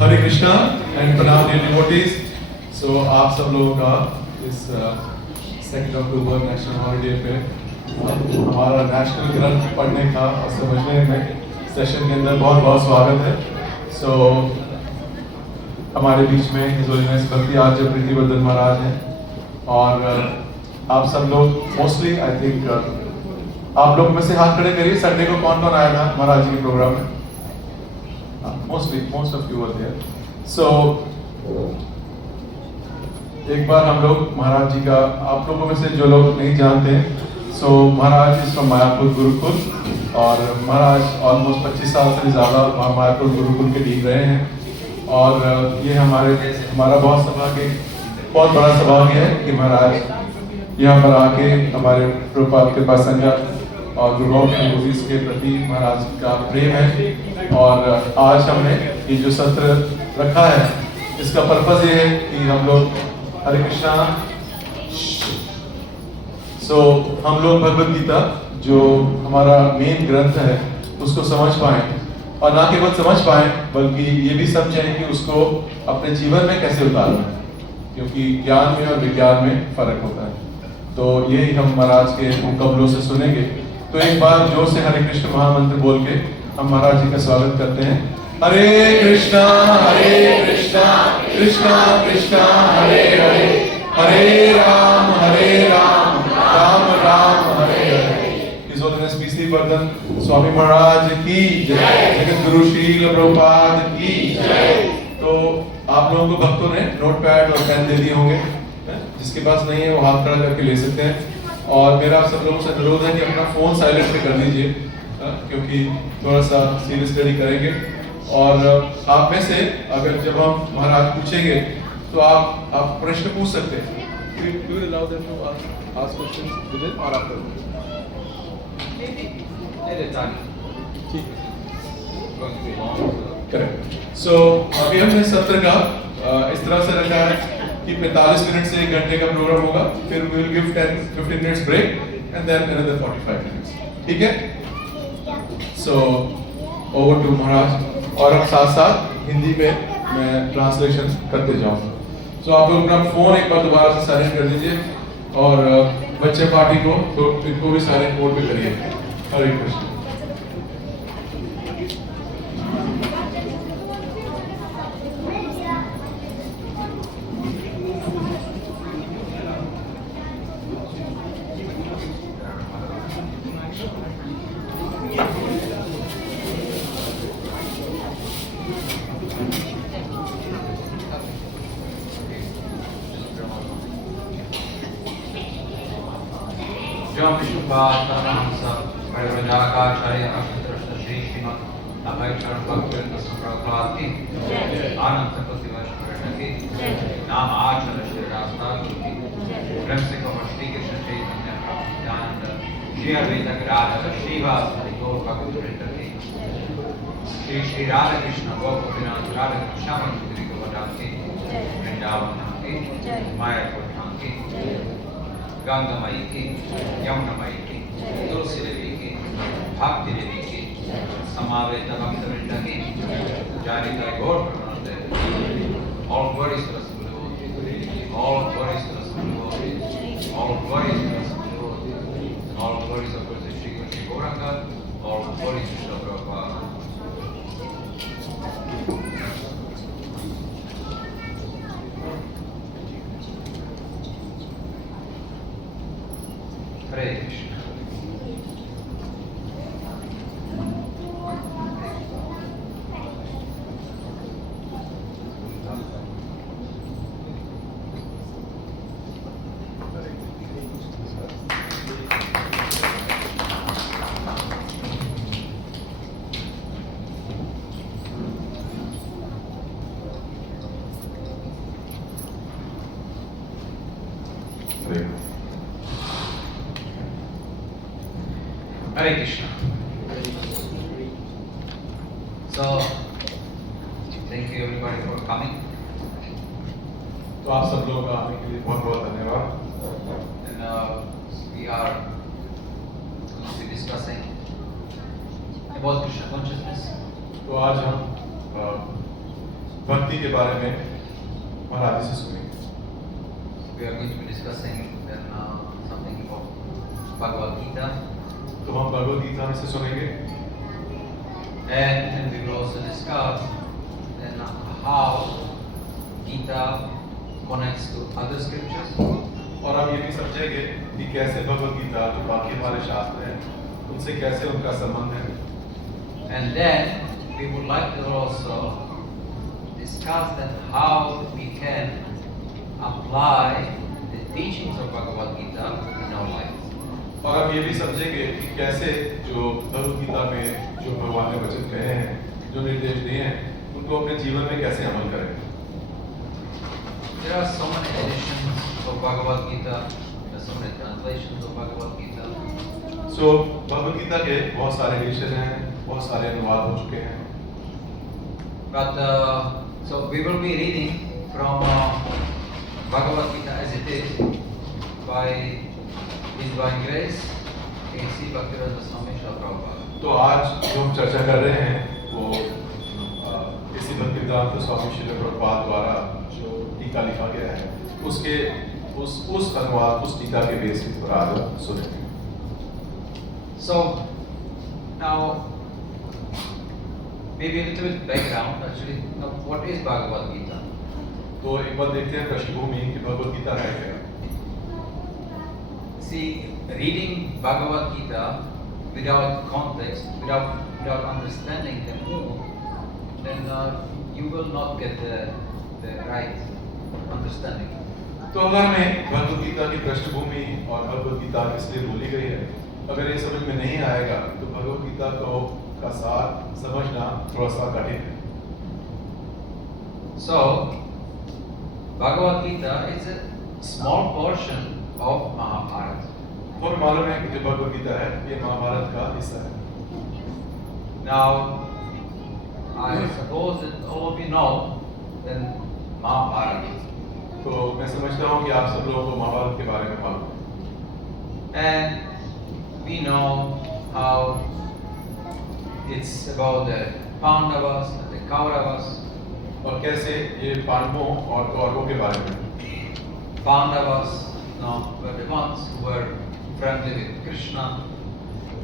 हरे Krishna and प्रणाम dear devotees. सो आप सब लोगों का इस 2 अक्टूबर नेशनल हॉलीडे पे हमारा नेशनल ग्रंथ पढ़ने का और समझने में सेशन के अंदर बहुत बहुत स्वागत है। सो हमारे बीच में हिज होलीनेस भक्ति आचार्य प्रीतिवर्धन महाराज हैं और आप सब लोग मोस्टली आई थिंक आप लोग में से हाथ खड़े करिए, संडे को कौन कौन आया था महाराज जी के प्रोग्राम में? most of you were there. So एक बार हम लोग महाराज जी का, आप लोगों में से जो लोग नहीं जानते सो महाराज इस मायापुर गुरुकुल और महाराज ऑलमोस्ट 25 साल से ज़्यादा मायापुर गुरुकुल के लीड रहे हैं और ये हमारा बहुत बड़ा सौभाग्य है कि महाराज यहाँ पर आके हमारे प्रभुपाद के पास संगत और गुरुओं के डिवोटीज के प्रति महाराज का प्रेम है। और आज हमने ये जो सत्र रखा है इसका पर्पस ये है कि हम लोग हरे कृष्णा हम लोग भगवद गीता जो हमारा मेन ग्रंथ है उसको समझ पाएं और ना केवल समझ पाएं बल्कि ये भी समझें कि उसको अपने जीवन में कैसे उतारना है, क्योंकि ज्ञान में और विज्ञान में फर्क होता है। तो यही हम महाराज के मुकबलों से सुनेंगे। तो एक बार जोर से हरे कृष्ण महामंत्र बोल के हम महाराज जी का स्वागत करते हैं। हरे कृष्णा कृष्णा कृष्णा हरे हरे, हरे राम राम राम हरे हरे। हिज होलीनेस प्रीतिवर्धन स्वामी महाराज की जय, जगत गुरु श्रील प्रभुपाद की जय। तो आप लोगों को भक्तों ने नोटपैड और पेन दे दिए होंगे, जिसके पास नहीं है वो हाथ खड़ा करके ले सकते हैं। और मेरा आप सब लोगों से अनुरोध है कि अपना फोन साइलेंट पे कर दीजिए, क्योंकि थोड़ा सा सीरियस स्टडी करेंगे। और आप में से अगर जब हम महाराज पूछेंगे तो आप प्रश्न पूछ सकते हैं। करेक्ट। सो अभी हमने सत्र का इस तरह से रखा है कि 45 मिनट से 1 घंटे का प्रोग्राम होगा, फिर we will give 10-15 minutes break and then another 45 minutes। ठीक है? So over to महाराज। और अब साथ साथ हिंदी में मैं ट्रांसलेशन करते जाऊँगा। So आप लोग अपना फोन एक बार दोबारा से साइलेंट कर दीजिए और बच्चे पार्टी को तो इनको भी साइलेंट मोड पे करिए। हरे Krishna. Jom Vishnupada Paramahamsa Parivrajakaacharya Ashutosh Shri Srimad Abhaycharan Bhaktivedanta Prabhupada Anand Chakravarti Vaishnav ki Naam Acharya Shri Rasta Guru ki Prem se Kamal Shri Krishna Chaitanya Nityananda Shri Advaita Gadadhar Shrivas Hari Gaur Bhaktivinoda ki Shri Shri Radha Krishna Gopinath Radha Shyamal Sundari Govardhan ki Vrindavan Dham ki Mayapur Dham ki Ganga माई की, यमुना माई की, तुलसी देवी की, भक्ति देवी की, समावेत भक्तवृंद की, जानिका गौर प्रणाम। All glories to the Lord, all glories to the Lord, all glories to the Lord, all glories of Lord Shri Krishna Gauranga, all glories to the Prabhupada। Hare Krishna। Hare Krishna। So, thank you everybody for coming। तो आप सब लोग आने के लिए बहुत बहुत धन्यवाद। And we are going to be discussing about Krishna consciousness। तो आज हम भक्ति के बारे में महाराज जी से सुनेंगे। We are going to be discussing then something about Bhagavad Gita, तो हम भगवद गीता में से सुनेंगे and we will also discuss then how Gita connects to other scriptures, और हम ये भी समझेंगे कि कैसे भगवद गीता जो बाकी हमारे शास्त्र हैं उनसे कैसे उनका संबंध है। and then we would like to also discuss that how we can apply the teachings of Bhagavad Gita in our lives. और हम ये भी समझेंगे कि कैसे जो भगवद गीता में जो भगवान ने वचन कहे हैं, जो निर्देश दिए हैं, उनको अपने जीवन में कैसे अमल करें। There are so many editions of Bhagavad Gita, there are so many translations of Bhagavad Gita. सो भगवद गीता के बहुत सारे एडिशन हैं, बहुत सारे अनुवाद हो चुके हैं। But so we will be reading from Bhagavad Gita as it is by His Divine Grace, A.C. Bhaktivedanta Swami Srila Prabhupada. तो आज जो हम चर्चा कर रहे हैं वो इसी भक्तिवेदांत स्वामी श्रील प्रभुपाद द्वारा जो टीका लिखा गया है उसके उस अनुवाद उस टीका के बेसिस पर आज हम सुनेंगे। So now maybe a little bit background actually. Now what is Bhagavad Gita? तो एक बार देखते हैं पृष्ठभूमि की भगवद गीता है क्या। See, reading Bhagavad Gita without context, without understanding the mood, then you will not get the right understanding. तो अगर हमें भगवद गीता की पृष्ठभूमि और भगवद गीता किस लिए बोली गई है, अगर ये समझ में नहीं आएगा तो भगवद गीता का सार समझना थोड़ा सा कठिन है। So, Bhagavad Gita is a small portion of Mahabharata. तो हमें मालूम है कि जो भगवद गीता है ये महाभारत का हिस्सा है। Now, I suppose that all of you know then Mahabharata. तो मैं समझता हूँ कि आप सब लोगों को महाभारत के बारे में मालूम है। And we know how it's about the Pandavas and the Kauravas. और कैसे ये पांडवों और कौरवों के बारे में। Pandavas were the ones who were friendly with Krishna.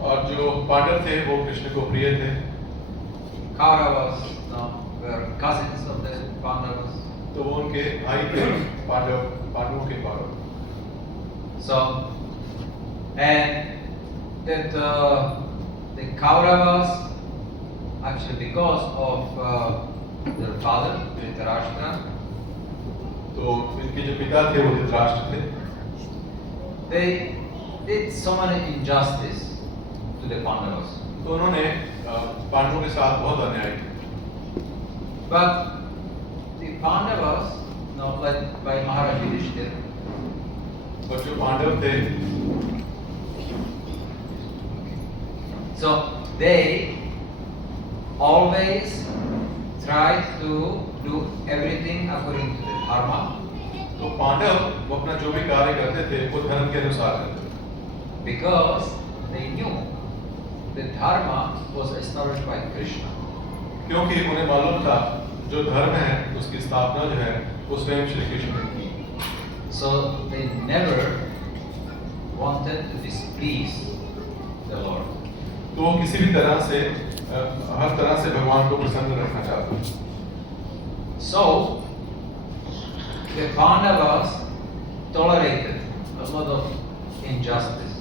और जो पांडव थे वो कृष्ण को प्रिय थे। Kauravas were cousins of the Pandavas. तो वो उनके भाई थे, पांडवों के Kaurava. So, and that the Kauravas actually because of their father Dhritarashtra, तो इनके जो पिता थे वो धृतराष्ट्र थे। they did so many injustice to the Pandavas. तो उन्होंने पांडवों के साथ बहुत अन्याय किया। But the Pandavas, led by Maharaj Yudhishthira, और जो पांडव थे so they always tried to do everything according to the dharma. तो पांडव वो अपना जो भी कार्य करते थे वो धर्म के अनुसार करते थे। Because they knew the dharma was established by Krishna. क्योंकि उन्हें मालूम था जो धर्म है उसकी स्थापना जो है वो स्वयं श्री कृष्ण ने की। So they never wanted to displease the Lord. तो वो किसी भी तरह से हर तरह से भगवान को प्रसन्न रखना चाहते थे। So the Pandavas tolerated a lot of injustice.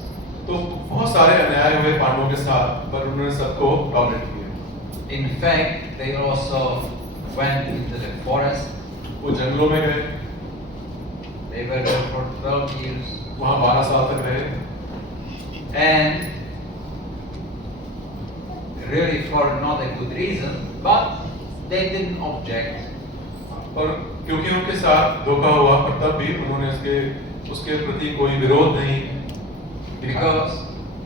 तो बहुत सारे अन्याय हुए पांडवों के साथ, पर उन्होंने सबको टॉलरेट किया। In fact, they also went into the forest. वो जंगलों में गए, They were there for 12 years. वहाँ 12 साल तक रहे। And really for not a good reason, but they didn't object. और क्योंकि उनके साथ धोखा हुआ, पर तब भी उन्होंने उसके प्रति कोई विरोध नहीं दिखाया। Because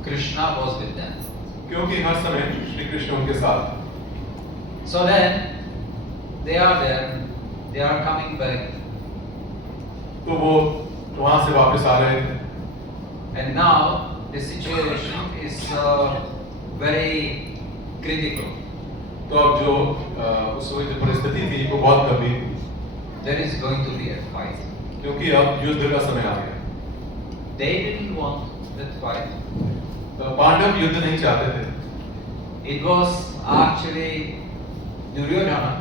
Krishna was with them. क्योंकि हर समय श्री कृष्ण उनके साथ। So then they are there, they are coming back, तो वो वहाँ से वापस आ रहे थे। and now the situation is very critical. तो अब जो उस समय जो परिस्थिति थी वो बहुत गंभीर हुई, There is going to be a fight. क्योंकि अब युद्ध का समय आ गया। They didn't want that fight. Pandav युद्ध नहीं चाहते थे। It was actually Duryodhana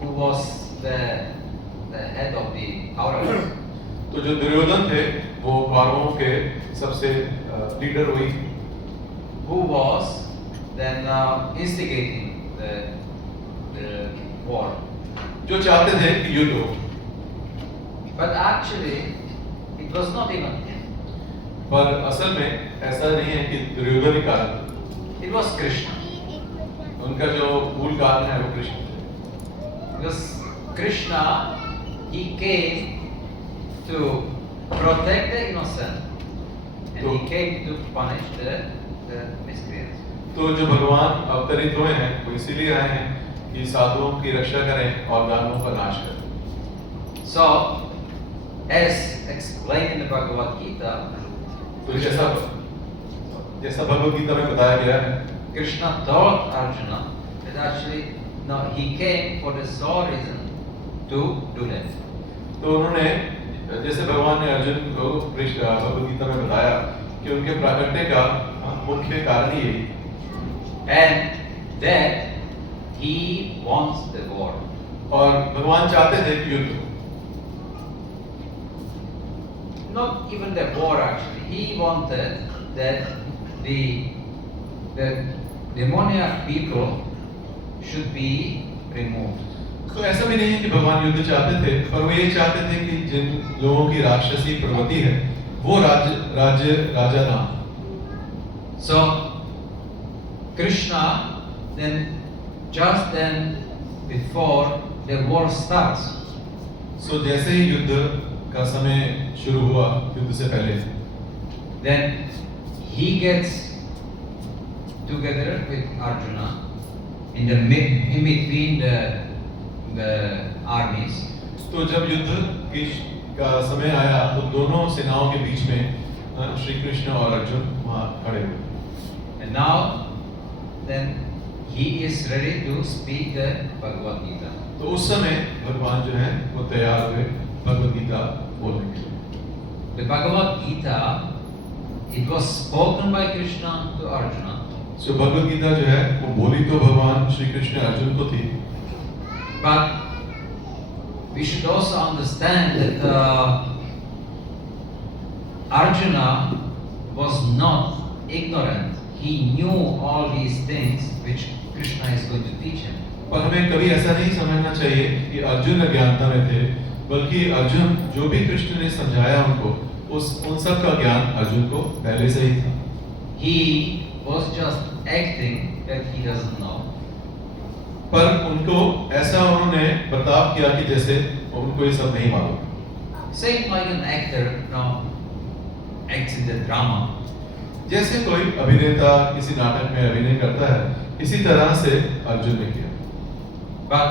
who was the head of the Kauravas. तो जो दुर्योधन थे वो कौरवों के सबसे लीडर हुई, Who was then instigating the war. जो चाहते थे कि युद्ध हो। But actually, it was not even him. पर असल में ऐसा नहीं है कि दुर्योधन ही कारण था। It was Krishna. उनका जो मूल कारण है वो कृष्ण थे। Because Krishna, he came to protect the innocent, and he came to punish the miscreants. तो जो भगवान अवतरित हुए हैं वो इसीलिए आए हैं कि साधुओं की रक्षा करें और दानवों का नाश करें। So, as explained in the Bhagavad Gita, तो जैसा भगवद गीता में बताया गया है, Krishna told Arjuna that actually, no, he came for the sole reason to do that. तो उन्होंने जैसे भगवान ने अर्जुन को भगवद गीता में बताया कि उनके प्राकट्य का मुख्य कारण यही, And that he wants the war. और भगवान चाहते थे कि युद्ध हो। Not even the war actually. He wanted that the demoniac people should be removed. तो ऐसा भी नहीं है कि भगवान युद्ध चाहते थे, पर वो ये चाहते थे कि जिन लोगों की राक्षसी प्रवृत्ति है वो राजा ना। So Krishna then just then before the war starts, सो जैसे ही युद्ध का समय शुरू हुआ, युद्ध से पहले, then he gets together with Arjuna in between the armies. तो जब युद्ध का समय आया तो दोनों सेनाओं के बीच में श्री कृष्ण और अर्जुन वहाँ खड़े हुए। And now then he is ready to speak the Bhagavad Gita. तो उस समय भगवान जो है वो तैयार हुए भगवद गीता बोलने के लिए। The Bhagavad Gita, it was spoken by Krishna to Arjuna. जो भगवद गीता जो है वो बोली तो भगवान श्री कृष्ण अर्जुन को थी, But we should also understand that Arjuna was not ignorant. He knew all these things which Krishna is going to teach him. पर हमें कभी ऐसा नहीं समझना चाहिए कि अर्जुन अज्ञानता में थे, बल्कि अर्जुन जो भी कृष्ण ने समझाया उनको उन सब का ज्ञान अर्जुन को पहले से ही था। He was just acting that he doesn't know. पर उनको ऐसा उन्होंने बर्ताव किया कि जैसे उनको ये सब नहीं मालूम। Same like an actor acts in the drama. जैसे कोई अभिनेता किसी नाटक में अभिनय करता है, इसी तरह से अर्जुन ने किया। But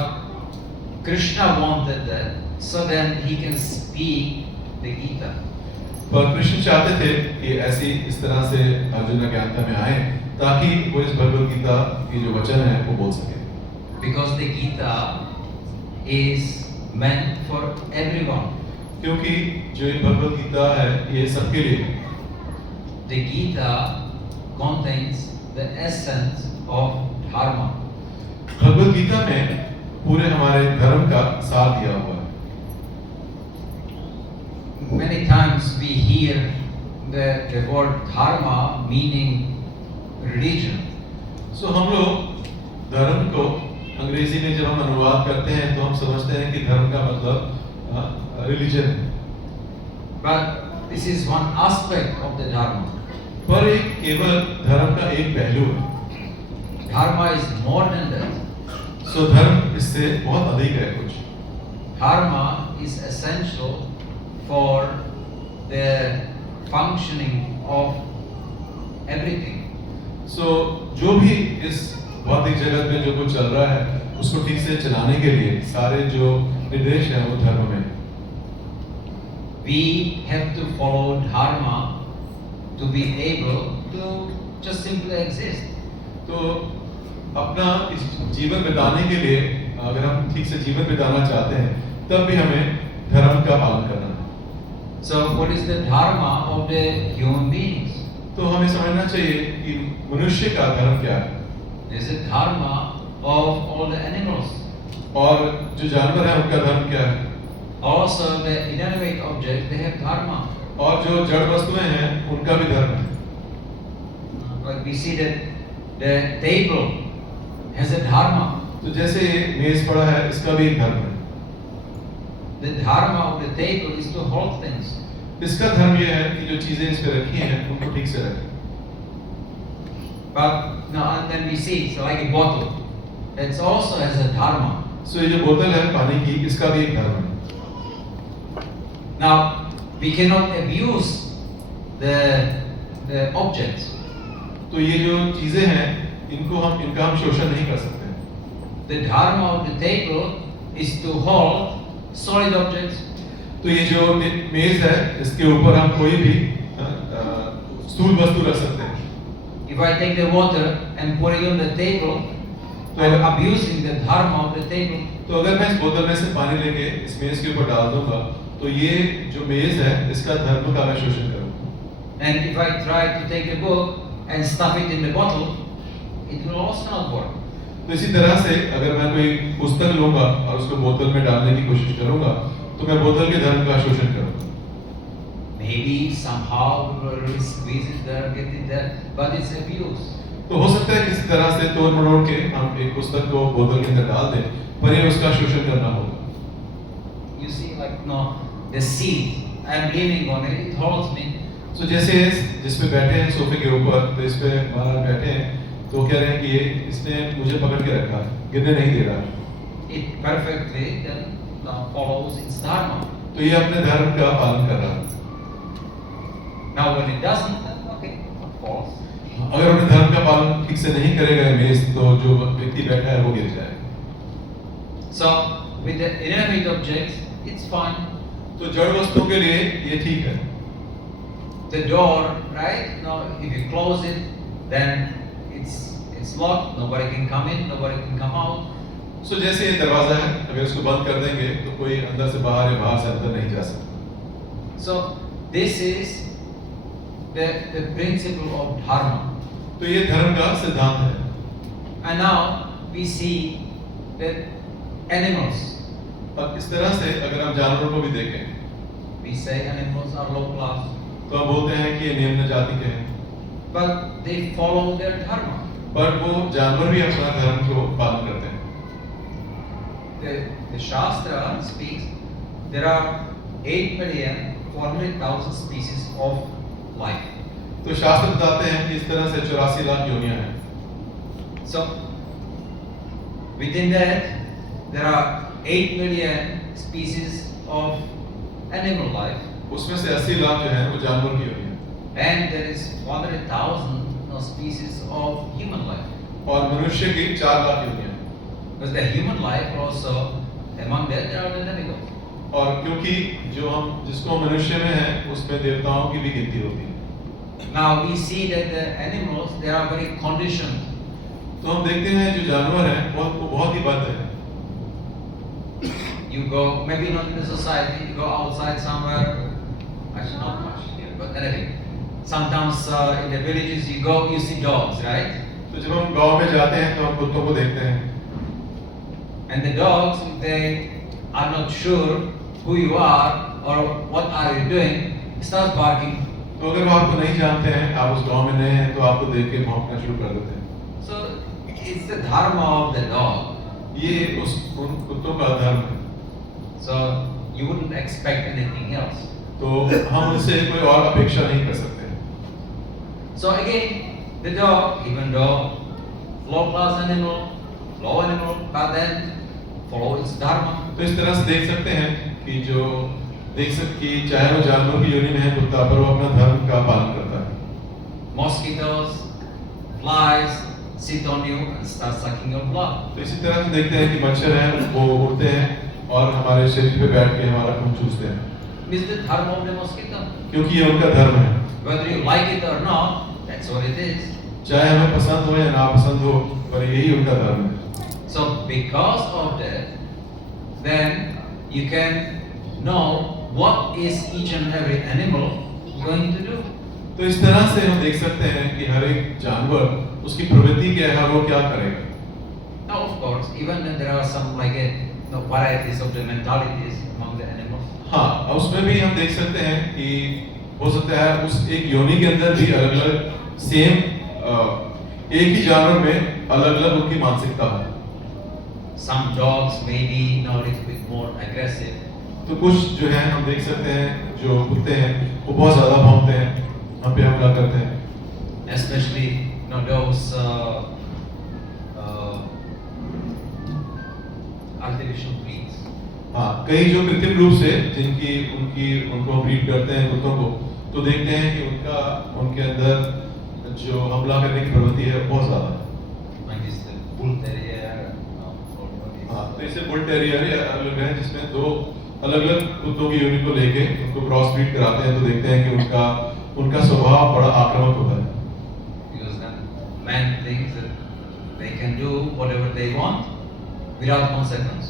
Krishna wanted that so then he can speak the Gita. पर कृष्ण चाहते थे कि ऐसी इस तरह से अर्जुन अज्ञानता में आए ताकि वो इस भगवद गीता की जो वचन है वो बोल सके। Because the Gita is meant for everyone. क्योंकि जो ये भगवद गीता है ये सबके लिए है। The Gita contains the essence of dharma. Bhagavad Gita में पूरे हमारे धर्म का सार दिया हुआ है। Many times we hear the word dharma meaning religion. सो हम लोग धर्म को अंग्रेजी में जब हम अनुवाद करते हैं तो हम समझते हैं कि धर्म का मतलब रिलीजन है। But this is one aspect of the dharma. पर एक केवल धर्म का एक पहलू है। Dharma is more than that. सो धर्म इससे बहुत अधिक है कुछ। Dharma is essential for the functioning of everything. सो जो भी इस भौतिक जगत में जो कुछ चल रहा है उसको ठीक से चलाने के लिए सारे जो निर्देश हैं वो धर्म में। We have to follow dharma to be able to just simply exist. तो अपना इस जीवन बिताने के लिए अगर हम ठीक से जीवन बिताना चाहते हैं तब भी हमें धर्म का पालन करना है। So what is the dharma of the human beings? तो हमें समझना चाहिए कि मनुष्य का धर्म क्या है There is a dharma of all the animals. और जो जानवर हैं उनका धर्म क्या है Also the inanimate objects, they have dharma. और जो जड़ वस्तुएं हैं उनका भी धर्म है। Like we see that the table has a dharma. तो जैसे ये मेज पड़ा है इसका भी एक धर्म है। The dharma of the table is to hold things. इसका धर्म ये है कि जो चीजें इस पे रखी हैं उनको ठीक से रखें। But now and then we see it's like a bottle. It also has a dharma. सो ये जो बोतल है पानी की इसका भी एक धर्म है। Now we cannot abuse the objects. तो ये जो चीजें हैं इनका हम शोषण नहीं कर सकते। The dharma of the table is to hold solid objects. तो ये जो मेज है इसके ऊपर हम कोई भी स्थूल वस्तु रख सकते हैं। If I take the water and pour it on the table, I am abusing the dharma of the table. तो अगर मैं इस बोतल में से पानी लेके इस मेज के ऊपर डाल दूंगा तो ये जो मेज है इसका धर्म का मैं शोषण करूंगा। And if I try to take a book and stuff it in the bottle, it will also not work. तो इसी तरह से अगर मैं कोई पुस्तक लूंगा और उसको बोतल में डालने की कोशिश करूंगा तो मैं बोतल के धर्म का शोषण करूंगा। Maybe somehow we will squeeze it there, get it there, but it's abuse. तो हो सकता है किसी तरह से तोड़ मरोड़ के हम एक पुस्तक को बोतल के अंदर डाल दें पर ये उसका शोषण करना होगा। You see, like no, the seat I am leaning on it, it holds me. तो जैसे जिस पे बैठे हैं सोफे के ऊपर तो इस पे महाराज बैठे हैं तो कह रहे हैं कि ये इसने मुझे पकड़ के रखा है, गिरने नहीं दे रहा। It perfectly then follows its dharma. तो ये अपने धर्म का पालन कर रहा है। Now when it doesn't, then okay, of course. अगर अपने धर्म का पालन ठीक से नहीं करेगा ये मेज तो जो व्यक्ति बैठा है वो गिर जाएगा। So with the inanimate objects, it's fine. तो जड़ वस्तुओं के लिए ये ठीक है। The door, right? Now if you close it, then it's locked. Nobody can come in, nobody can come out. सो जैसे ये दरवाजा है अगर इसको बंद कर देंगे तो कोई अंदर से बाहर या बाहर से अंदर नहीं जा सकता। So this is the principle of dharma. तो ये धर्म का सिद्धांत है। And now we see that animals. अब इस तरह से अगर हम जानवरों को भी देखें We say animals are low class, तो हम बोलते हैं कि ये निम्न जाति के हैं but they follow their dharma. पर वो जानवर भी अपना धर्म को पालन करते हैं। The Shastra speaks there are 8,400,000 species of life. तो शास्त्र बताते हैं कि इस तरह से 84 लाख योनियां हैं। So within that there are 8 million species of animal life. उसमें से 80 लाख जो है वो जानवर की योनियां हैं And there is 100,000 species of human life. और मनुष्य की 4 लाख योनियां हैं। Because the human life also, among that there are the demigods. और क्योंकि जो हम जिसको मनुष्य में है उसमें देवताओं की भी गिनती होती है। Now we see that the animals, they are very conditioned. तो हम देखते हैं जो जानवर हैं वो बहुत ही बद्ध है। You go, maybe not in the society, you go outside somewhere, actually not much here, but anyway, sometimes in the villages you go, you see dogs, right? तो जब हम गांव में जाते हैं तो हम कुत्तों को देखते हैं And the dogs, if they are not sure who you are or what are you doing, start barking. तो अगर वो आपको नहीं जानते हैं आप उस गांव में नए हैं तो आपको देख के भौंकना शुरू कर देते हैं। So it's the dharma of the dog. ये उन कुत्तों का धर्म है। So you wouldn't expect anything else. तो हम उनसे कोई और अपेक्षा नहीं कर सकते। So again, the dog, even though low class animal, low animal, but then follow its dharma. तो इस तरह से देख सकते हैं कि जो चाहे वो जानवर की योनि में है कुत्ता पर वो अपना धर्म का पालन करता है। Mosquitoes, flies sit on you and start sucking your blood. तो इसी तरह से देखते हैं कि मच्छर हैं वो उड़ते हैं और हमारे शरीर पे बैठ के हमारा खून चूसते हैं। It's the dharma of the mosquito. क्योंकि ये उनका धर्म है। Whether you like it or not, that's what it is. चाहे हमें पसंद हो या नापसंद हो पर यही उनका धर्म है। So because of that, then you can know what is each and every animal going to do. तो इस तरह से हम देख सकते हैं कि हर एक जानवर उसकी प्रवृत्ति क्या है और वो क्या करेगा. Now, of course, even when there are some like varieties of the mentalities among the animals. हाँ, उसमें भी हम देख सकते हैं कि हो सकता है उस एक योनि के अंदर भी अलग-अलग सेम एक ही जानवर में अलग-अलग उनकी मानसिकता है. Some dogs may be now a little bit more aggressive. तो कुछ जो है हम देख सकते हैं जो कुत्ते हैं वो बहुत ज़्यादा भौंकते हैं, हम पे हमला करते हैं. Especially those artificial breeds. हाँ, कई जो कृत्रिम रूप से उनको ब्रीड करते हैं कुत्तों को, तो देखते हैं कि उनके अंदर जो हमला करने की प्रवृत्ति है बहुत ज़्यादा है. Like this the bull terrier. हाँ, तो इसे बुल टेरियर या अलग है जिसमें दो अलग-अलग कुत्तों की यूनिट को लेके उनको क्रॉस ब्रीड कराते हैं, तो देखते हैं कि उनका स्वभाव बड़ा आक्रामक होता है. Because then man thinks that they can do whatever they want without consequence.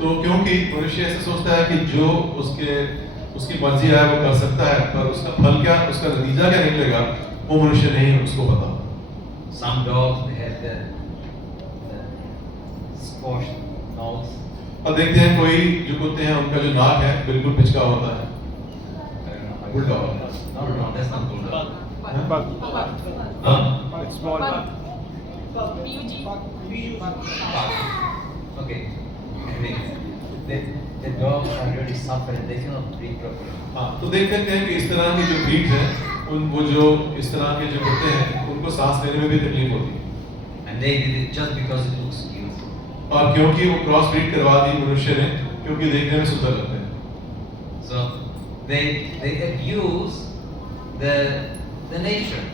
तो क्योंकि मनुष्य ऐसा सोचता है कि जो उसकी मर्जी है वो कर सकता है, पर उसका फल क्या, उसका नतीजा क्या निकलेगा वो मनुष्य नहीं उसको पता. Some dogs they have the squashed nose. और देखते हैं कोई जो कुत्ते हैं उनका जो नाक है बिल्कुल पिचका होता है, उल्टा होता है. No, that's not bulldog. It's small. Okay. I mean, the dogs are really suffering. They cannot breathe properly. हाँ, तो देख सकते हैं कि इस तरह की जो ब्रीड है वो जो इस तरह के जो कुत्ते हैं उनको सांस लेने में भी तकलीफ होती है. And they did it just because it looks cute. और क्योंकि वो क्रॉस ब्रीड करवा दी मनुष्य ने, क्योंकि देखने में सुंदर लगते हैं. So they abuse the nature.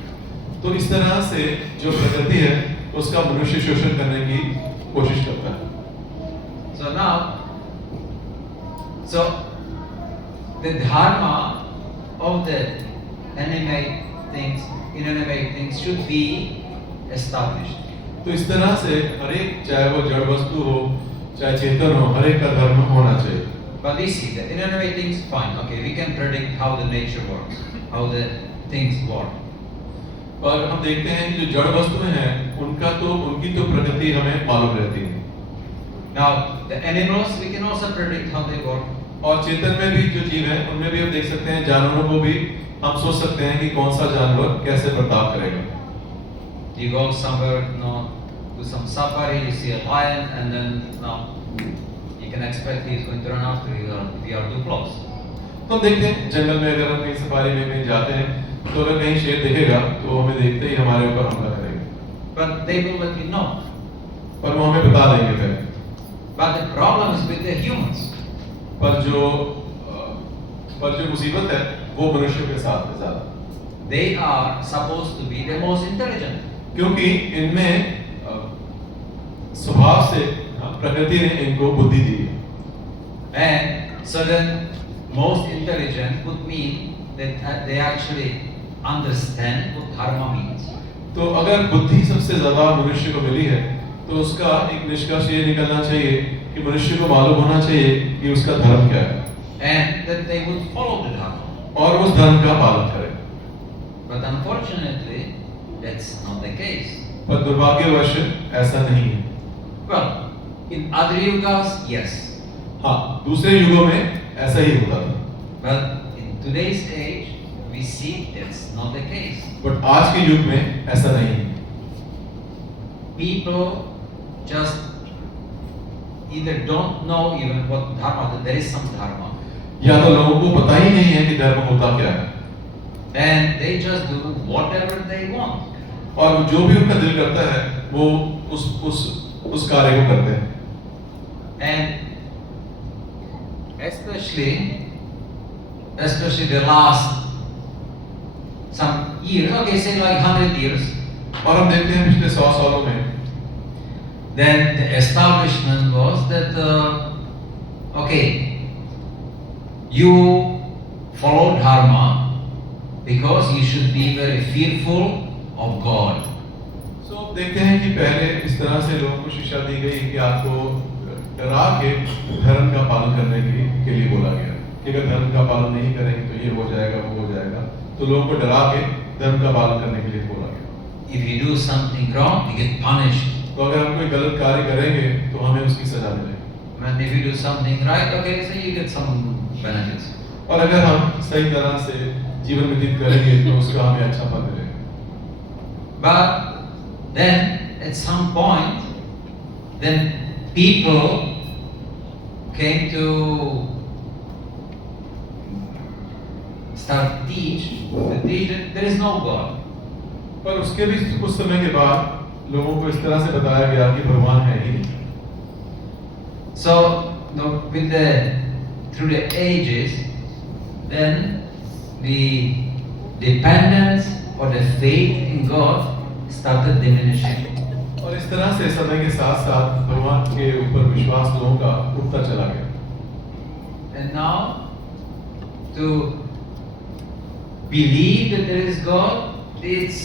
तो इस तरह से जो प्रकृति है उसका मनुष्य शोषण करने की कोशिश करता है. So now, so the dharma of the inanimate things should be established. तो इस तरह से हर एक, चाहे वो जड़ वस्तु हो चाहे चेतन हो, हर एक का धर्म होना चाहिए. But we see that inanimate things, fine, okay, we can predict how the nature works, how the things work. पर हम देखते हैं कि जो जड़ वस्तुएं हैं उनकी तो प्रकृति हमें मालूम रहती है. Now the animals we can also predict how they work. और चेतन में भी जो जीव है उनमें भी हम देख सकते हैं, जानवरों को भी हम सोच सकते हैं कि कौन सा जानवर कैसे बर्ताव करेगा. You go somewhere, do some safari, you see a lion, and then you can expect he is going to run after you if you are too close. तो हम देखते हैं जंगल में अगर हम कहीं सफारी में कहीं जाते हैं तो अगर कहीं शेर दिखेगा तो हमें देखते ही हमारे ऊपर हमला करेगा. But they will let you know. पर वो हमें बता देंगे फिर. But the problem is with the humans. पर जो मुसीबत है वो मनुष्यों के साथ है ज़्यादा. They are supposed to be the most intelligent. क्योंकि इनमें स्वभाव से प्रकृति ने इनको बुद्धि दी है. And so then most intelligent would mean that they actually understand what dharma means. तो अगर बुद्धि सबसे ज्यादा मनुष्य को मिली है तो उसका एक निष्कर्ष ये निकलना चाहिए कि मनुष्य को मालूम होना चाहिए कि उसका धर्म क्या है. And that they would follow the dharma. और उस धर्म का पालन करें. But unfortunately, that's not the case. पर दुर्भाग्यवश ऐसा नहीं है. Well, in other yugas, yes. हाँ, दूसरे युगों में ऐसा ही होता था. But in today's age, we see that's not the case. But आज के युग में ऐसा नहीं है. People just either don't know even what dharma, that there is some dharma. या तो लोगों को पता ही नहीं है कि धर्म होता क्या है. And they just do whatever they want. और जो भी उनका दिल करता है वो उस कार्य को करते हैं. And especially the last some years, okay, say like 100 years, और हम देखते हैं पिछले 100 सालों में then the establishment was that okay, you follow dharma because you should be very fearful of God. सो देखते हैं कि पहले इस तरह से लोगों को शिक्षा दी गई कि आपको डरा के धर्म का पालन करने के लिए बोला गया कि अगर धर्म का पालन नहीं करेंगे तो ये हो जाएगा, वो हो जाएगा। तो लोगों को डरा के धर्म का पालन करने के लिए बोला गया। If you do something wrong, you get punished. तो अगर हम कोई गलत कार्य करेंगे तो हमें उसकी सजा मिलेगी, And if you do something right, okay, so you get some benefits. और अगर हम सही तरह से जीवन व्यतीत करेंगे तो उसका हमें अच्छा फल मिलेगा। But then at some point, then people came to start to teach that there is no God. पर उसके भी कुछ समय के बाद लोगों को इस तरह से बताया गया कि भगवान है ही नहीं। So through the ages, then the dependence or the faith in God started diminishing. और इस तरह से समय के साथ साथ भगवान के ऊपर विश्वास लोगों का उठता चला गया। And now, to believe that there is God, it's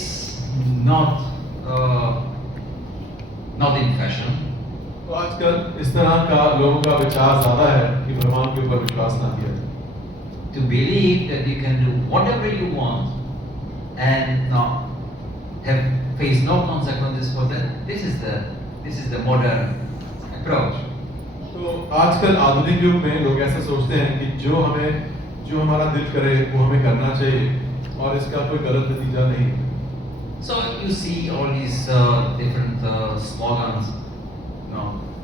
not in fashion. तो आजकल इस तरह का लोगों का विचार ज्यादा है कि भगवान के ऊपर विश्वास ना किया जाए। To believe that you can do whatever you want and not face no consequences for that. This is the modern approach. तो आजकल आधुनिक युग में लोग ऐसा सोचते हैं कि जो हमारा दिल करे वो हमें करना चाहिए और इसका कोई गलत नतीजा नहीं। So you see all these different slogans,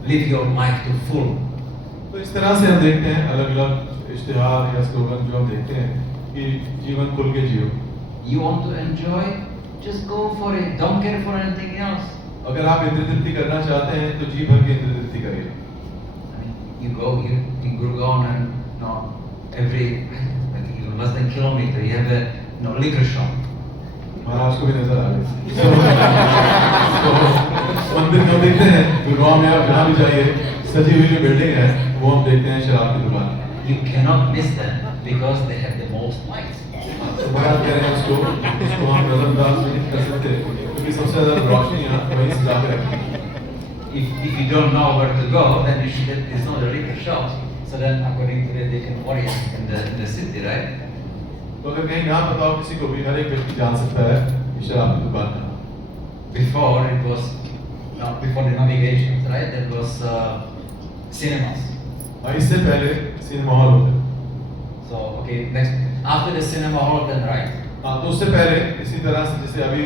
live your life to full. तो इस तरह से हम देखते हैं अलग-अलग इश्तिहार या स्लोगन जो हम देखते हैं कि जीवन खुल के जियो। You want to enjoy? Just go for it. Don't care for anything else. अगर आप इंद्रिय तृप्ति करना चाहते हैं तो जी भर के इंद्रिय तृप्ति करिए। You go in Gurgaon and every less than kilometer you have a liquor shop. महाराज को भी नजर आ गई। मंदिर हम देखते हैं गुरुग्राम में, आप जहाँ भी जाइए सजी हुई जो बिल्डिंग है वो हम देखते हैं शराब की दुकान। You cannot miss them because they have the most lights. तो महाराज कह रहे हैं उसको हम नजरअंदाज नहीं कर सकते क्योंकि सबसे ज्यादा रोशनी यहाँ वहीं सजा के रखी है। If you don't know where to go, then you should. There's no liquor shops. So then, according to that, they can orient in the city, right? तो अगर कहीं ना पता हो किसी को भी, हर एक व्यक्ति जान सकता है कि शराब की दुकान कहाँ। Before it was, before the navigations, right? That was cinemas. इससे पहले सिनेमा हॉल होते। So okay, next after the cinema hall, then right. हाँ, तो उससे पहले इसी तरह से जैसे अभी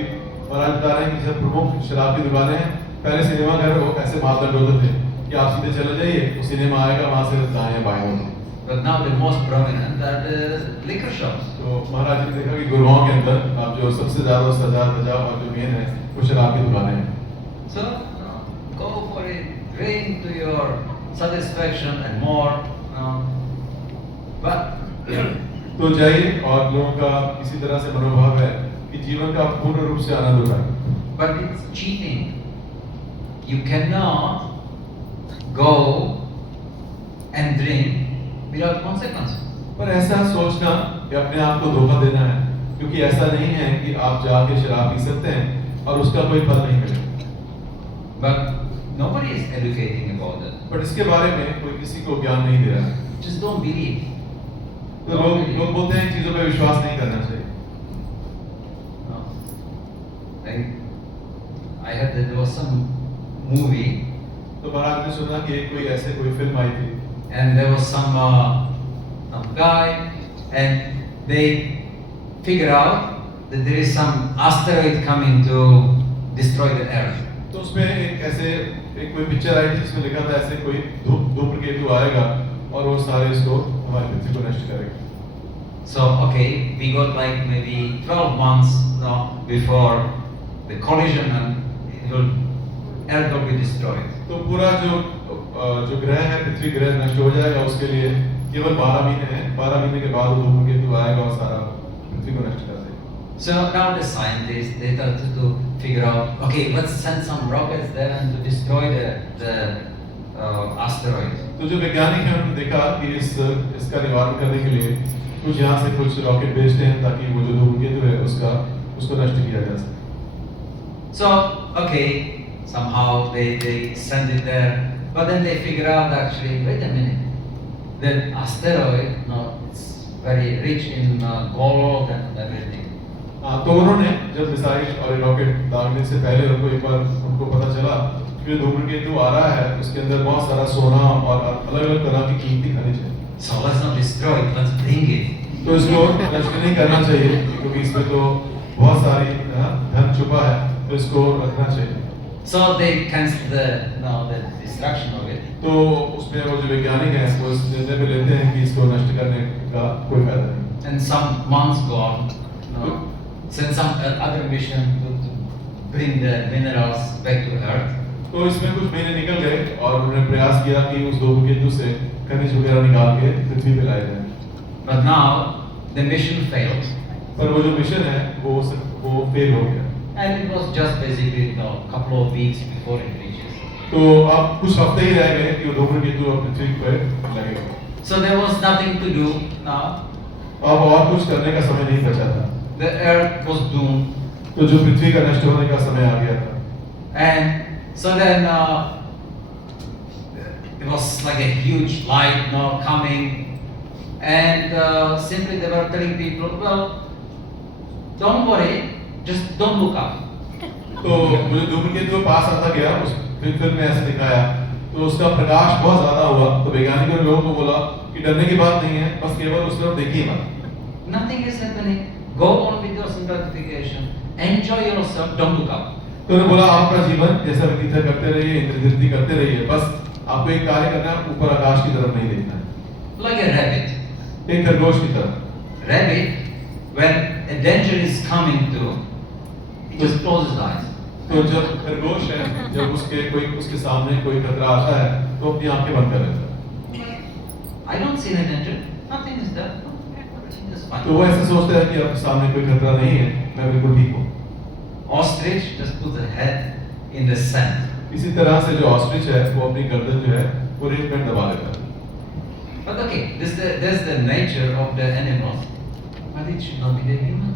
महाराज बता रहे हैं कि जब प्रमुख शराब की दुकानें हैं, पहले सिनेमा घर हो ऐसे मापदंड होते थे कि आप सीधे चले जाइए, वो सिनेमा आएगा, वहाँ से दाएं बाएं होते। But now the most prominent are the liquor shops. तो महाराज ने देखा कि गुरुग्राम के अंदर आप जो सबसे ज्यादा सजा और जो मेन है वो शराब की दुकानें हैं। So go for it, drink to your satisfaction and more. But तो जाइए और लोगों का इसी तरह से मनोभाव है कि जीवन का पूर्ण रूप से आनंद उठाएं। but it's cheating. You cannot go and drink without consequences. पर ऐसा सोचना कि अपने आप को धोखा देना है, क्योंकि ऐसा नहीं है कि आप जाके शराब पी सकते हैं और उसका कोई फल नहीं मिलेगा। But nobody is educating about it. पर इसके बारे में कोई किसी को ज्ञान नहीं दे रहा है। Just don't believe. तो लोग बोलते हैं इन चीजों पे विश्वास नहीं करना चाहिए। No. I heard that there was some movie तो महाराज ने सुना कि कोई ऐसे कोई फिल्म आई थी and there was some guy and they figure out that there is some asteroid coming to destroy the earth. तो उसमें एक कोई पिक्चर आई थी जिसमें लिखा था ऐसे कोई धूमकेतु आएगा और वो सारे इसको हमारी पृथ्वी को नष्ट करेगा। So okay, we got like maybe 12 months before the collision and earth will be destroyed. तो पूरा जो ग्रह है पृथ्वी ग्रह नष्ट हो जाएगा, उसके लिए केवल 12 महीने हैं। 12 महीने के बाद वो धूमकेतु आएगा और सारा पृथ्वी को नष्ट कर देगा। So now the scientists they started to figure out, okay, let's send some rockets there and to destroy the asteroid. तो जो वैज्ञानिक हैं उन्होंने देखा कि इसका निवारण करने के लिए कुछ यहाँ से कुछ रॉकेट भेजते हैं ताकि वो जो धूमकेतु है उसको नष्ट किया जा सके। So okay, somehow they send it there, but then they figure out actually, wait a minute, that asteroid, no, it's very rich in gold and everything. हाँ, तो उन्होंने जब मिसाइल और रॉकेट दागने से पहले उनको पता चला कि धूमकेतु आ रहा है, उसके अंदर बहुत सारा सोना और अलग-अलग तरह की कीमती खनिज है। So let's not destroy it, let's bring it. तो इसको नष्ट नहीं करना चाहिए क्योंकि इसमें तो बहुत सारी धन छुपा है, तो इसको रखना चाहिए। So they cancel the destruction of it. तो उसमें वो जो वैज्ञानिक हैं वो इस निर्णय में लेते हैं कि इसको नष्ट करने का कोई फायदा नहीं। And some months go on, send some other mission to bring the minerals back to Earth. तो इसमें कुछ महीने निकल गए और उन्होंने प्रयास किया कि उस धूमकेतु से खनिज वगैरह निकाल के पृथ्वी पे लाए जाएं। But now the mission failed. पर वो जो मिशन है वो फेल हो गया। And it was just basically a couple of weeks before it reaches. तो अब कुछ हफ्ते ही रह गए कि वो धूमकेतु अब पृथ्वी पे लगेगा। So there was nothing to do now. अब और कुछ करने का समय नहीं बचा था। The Earth was doomed. तो जो पृथ्वी का नष्ट होने का समय आ गया था। And so then it was like a huge light coming, and simply they were telling people, well, don't worry, just don't look up. तो मुझे धूमकेतु के पास आता गया, उस फिल्म में ऐसे दिखाया, तो उसका प्रकाश बहुत ज्यादा हुआ, तो वैज्ञानिकों ने लोगों को बोला कि डरने की बात नहीं है, बस केवल उस तरफ देखिए मत। Nothing is happening. Go on with your simplification. Enjoy yourself. Don't look up. तो उन्होंने बोला आप अपना जीवन जैसा व्यतीत करते रहिए, इंद्रिय करते रहिए, बस आपको एक कार्य करना है, ऊपर आकाश की तरफ नहीं देखना है। Like a rabbit. एक खरगोश की तरफ। Rabbit, when a danger is coming to, he just closes his eyes. तो जब खरगोश है, जब उसके सामने कोई खतरा आता है, तो अपनी आंखें बंद कर लेता है। I don't see any danger. Nothing is there. Everything is fine. तो वो ऐसे सोचता है कि आपके सामने कोई खतरा नहीं है, मैं बिल्कुल ठीक हूँ। Ostrich just puts the head in the sand. इसी तरह से जो ऑस्ट्रिच है, वो अपनी गर्दन जो है, वो रेत में दबा लेता है। But okay, this is the nature of the animals. But it should not be the human.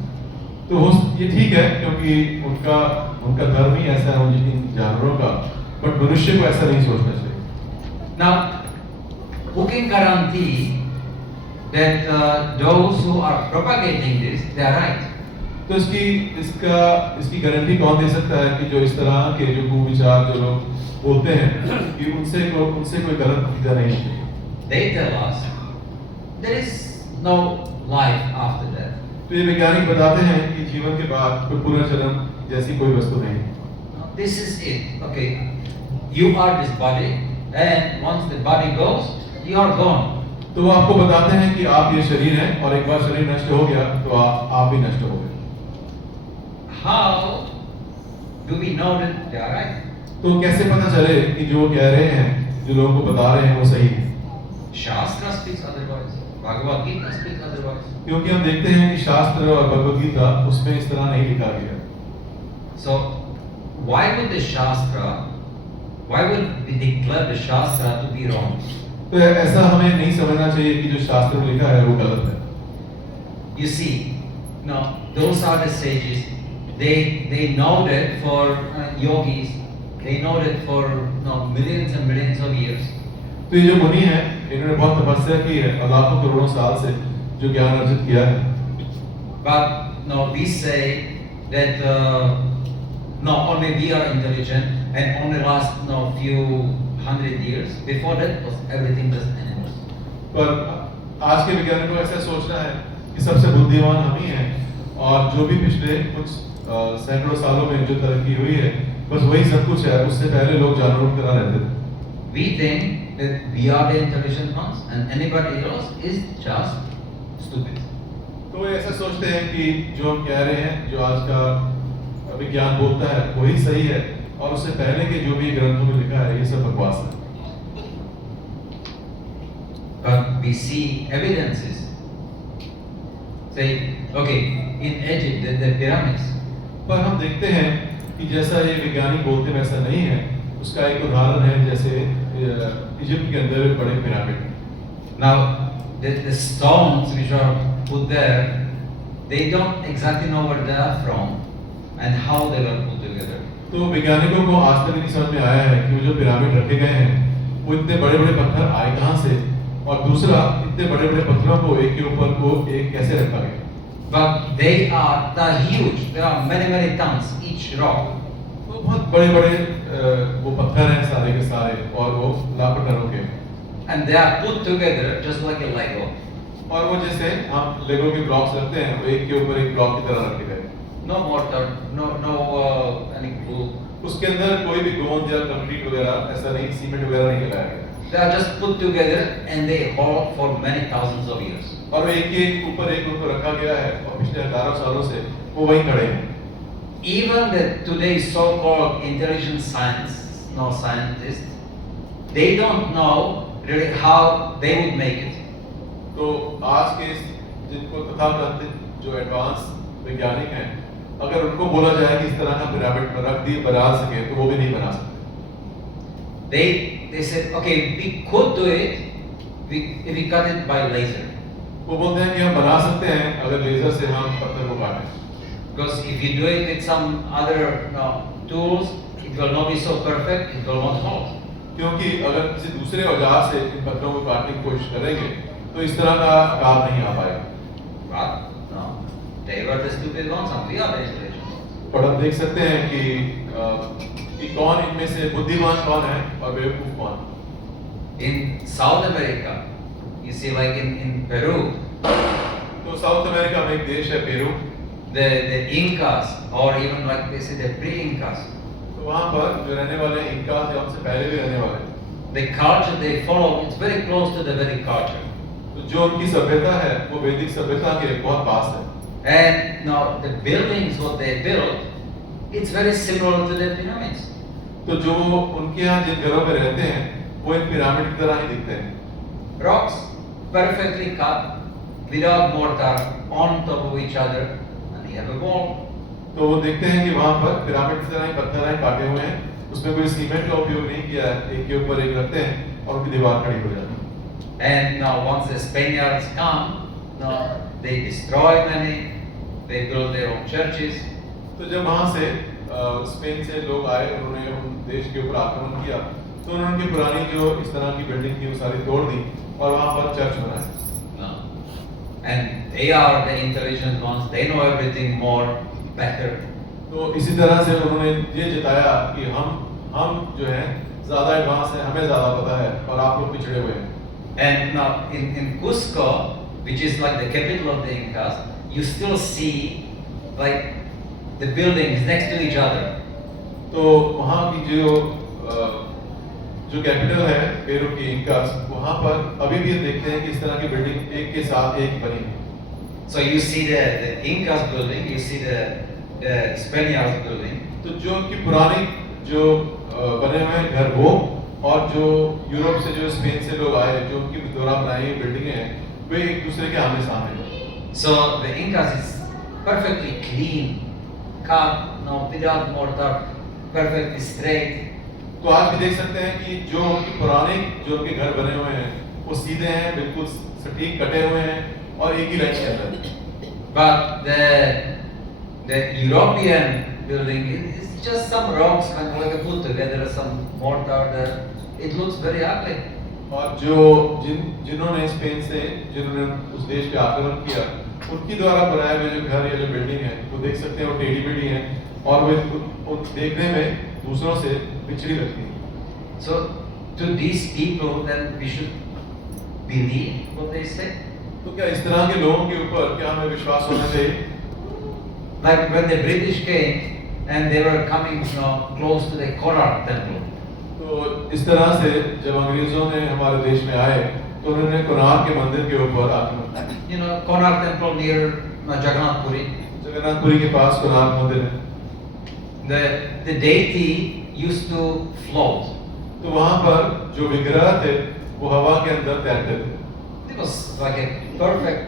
तो ये ठीक है क्योंकि उनका धर्म ही ऐसा है इन जानवरों का, बट मनुष्य को ऐसा नहीं सोचना चाहिए। Now, who can guarantee that those who are propagating this, they are right? तो इसकी गारंटी कौन दे सकता है कि जो इस तरह के जो कुविचार जो लोग बोलते हैं कि उनसे कोई गलत नतीजा नहीं है। They tell us there is no life after death. तो ये वैज्ञानिक बताते हैं कि जीवन के बाद कोई पुनर्जन्म जैसी कोई वस्तु नहीं है। This is it. Okay, you are this body, and once the body goes, you are gone. तो वो आपको बताते हैं कि आप ये शरीर हैं और एक बार शरीर नष्ट हो गया तो आप भी नष्ट हो गए। How do we know that they are right? तो कैसे पता चले कि जो कह रहे हैं, जो लोगों को बता रहे हैं वो सही है? Shastra speaks otherwise. Bhagavad Gita speaks otherwise. क्योंकि हम देखते हैं कि शास्त्र और भगवद गीता उसमें इस तरह नहीं लिखा गया। So, why would we declare the Shastra to be wrong? तो ऐसा हमें नहीं समझना चाहिए कि जो शास्त्र में लिखा है वो गलत है। You see, those are the sages. They know that for yogis, they know that for millions and millions of years. तो ये जो मुनि हैं, इन्होंने बहुत तपस्या की है और लाखों करोड़ों साल से जो ज्ञान अर्जित किया है। But we say that only we are intelligent and only last few hundred years. Before that was everything just animals. पर आज के वैज्ञानिकों को ऐसा सोचना है कि सबसे बुद्धिमान हम ही हैं और जो भी पिछले कुछ सैकड़ों सालों में जो तरक्की हुई है, बस वही सब कुछ है। उससे पहले लोग जानवरों की तरह रहते थे। We think that we are the intelligent ones and anybody else is just stupid. तो ये ऐसा सोचते हैं कि जो हम कह रहे हैं, जो आज का विज्ञान बोलता है वही सही है और उससे पहले के जो भी ग्रंथों में लिखा है ये सब बकवास है। But we see evidences. Say, okay, in Egypt, the pyramids. पर हम देखते हैं कि जैसा ये वैज्ञानिक बोलते हैं वैसा नहीं है। उसका एक उदाहरण है जैसे इजिप्ट के अंदर बड़े pyramid. Now, the stones which are put there, they don't exactly know where they are from and how they were put together. तो वैज्ञानिकों को आज तक नहीं समझ में आया है कि वो जो पिरामिड रखे गए हैं वो इतने बड़े बड़े पत्थर आए कहाँ से, और दूसरा इतने बड़े बड़े पत्थरों को एक के ऊपर को एक कैसे रखा गया। But they're huge. There are many tons each rock. तो बहुत बड़े बड़े वो पत्थर हैं सारे के सारे, और वो लाखों टनों के, And they are put together just like a Lego. और वो जैसे हम लेगो के ब्लॉक्स रखते हैं वो एक के ऊपर एक ब्लॉक की तरह रखे गए। No mortar, no any glue. उसके अंदर कोई भी गोंद या कंक्रीट वगैरह ऐसा नहीं, सीमेंट वगैरह नहीं लगाया गया, They are just put together and they hold for many thousands of years. और वो एक के ऊपर एक उनको रखा गया है, और पिछले हजारों सालों से वो वहीं खड़े हैं। Even the today's so-called intelligent scientists, they don't know really how they would make it. तो आज के जिनको तथाकथित जो एडवांस वैज्ञानिक हैं, अगर उनको बोला जाए कि इस तरह का पिरामिड में रख दिए बना सके, तो वो भी नहीं बना सकते। They said, okay, we could do it if we cut it by laser. वो बोलते हैं कि हम बना सकते हैं अगर लेजर से हम पत्थर को काटें, Because if you do it with some other tools, it will not be so perfect, it will not hold. क्योंकि अगर किसी दूसरे औजार से इन पत्थरों को काटने की कोशिश करेंगे तो इस तरह का आकार नहीं आ पाएगा। But no, they were the stupid ones and we are the intelligent ones. और हम देख सकते हैं कि कौन इनमें से बुद्धिमान कौन है और बेवकूफ कौन। In South America, you see, like in Peru, तो साउथ अमेरिका में एक देश है Peru, the Incas, or even like they say the pre-Incas, तो वहाँ पर जो रहने वाले इनका या उनसे पहले भी रहने वाले, the culture they follow, it's very close to the Vedic culture. तो जो उनकी सभ्यता है वो वैदिक सभ्यता के बहुत पास है। And now the buildings what they built, it's very similar to the pyramids. तो जो उनके यहाँ जिन घरों में रहते हैं वो इन पिरामिड की तरह ही दिखते हैं। Rocks perfectly cut without mortar on top of each other, and you have a wall. तो वो देखते हैं कि वहाँ पर पिरामिड की तरह ही पत्थर हैं काटे हुए हैं, उसमें कोई सीमेंट का उपयोग नहीं किया है, एक के ऊपर एक रखते हैं और उनकी दीवार खड़ी हो जाती है। And now once the Spaniards come, now they destroy many, they build their own churches. तो जब वहाँ से स्पेन से लोग आए, उन्होंने उन देश के ऊपर आक्रमण किया, तो उन्होंने उनकी पुरानी जो इस तरह की बिल्डिंग थी वो सारी तोड़ दी और वहाँ पर चर्च बनाए। And they are the intelligent ones, they know everything more better. तो इसी तरह से उन्होंने ये जताया कि हम जो है ज़्यादा एडवांस हैं, हमें ज़्यादा पता है और आप लोग पिछड़े हुए हैं। And now in Cusco, which is like the capital of the Incas, you still see like the buildings next to each other. तो वहाँ की जो कैपिटल है पेरू की इनकास, वहाँ पर अभी भी देखते हैं कि इस तरह की बिल्डिंग एक के साथ एक बनी है। So you see the Incas building, you see the Spaniards building. तो जो उनकी पुरानी जो बने हुए घर वो, और जो यूरोप से जो स्पेन से लोग आए, जो उनकी द्वारा बनाई हुई बिल्डिंगें हैं, वे एक दूसरे के आमने सामने हैं। So the Incas is perfectly clean, cut, no, without mortar, perfectly straight. तो आज भी देख सकते हैं कि जो उनके पुराने जो उनके घर बने हुए हैं वो सीधे हैं, बिल्कुल सटीक कटे हुए हैं और एक ही लाइन के अंदर। But the European building is just some rocks kind of like put together, some mortar there. It looks very ugly. और जो जिन्होंने स्पेन से जिन्होंने उस देश पे आक्रमण किया, उनकी द्वारा बनाए हुए जो घर या जो बिल्डिंग है वो देख सकते हैं वो टेढ़ी मेढ़ी हैं और वे उन देखने में दूसरों से पिछड़ी लगती हैं। So to these people then we should believe what they say. तो क्या इस तरह के लोगों के ऊपर क्या हमें विश्वास होना चाहिए? Like when the British came and they were coming, close to the Konark temple. तो इस तरह से जब अंग्रेजों ने हमारे देश में आए तो उन्होंने कोणार्क के मंदिर के ऊपर आक्रमण किया। Konark temple near Jagannath Puri. Jagannathpuri के पास कोणार्क मंदिर है। The deity used to float. तो वहाँ पर जो विग्रह थे वो हवा के अंदर तैरते थे। It was like a perfect,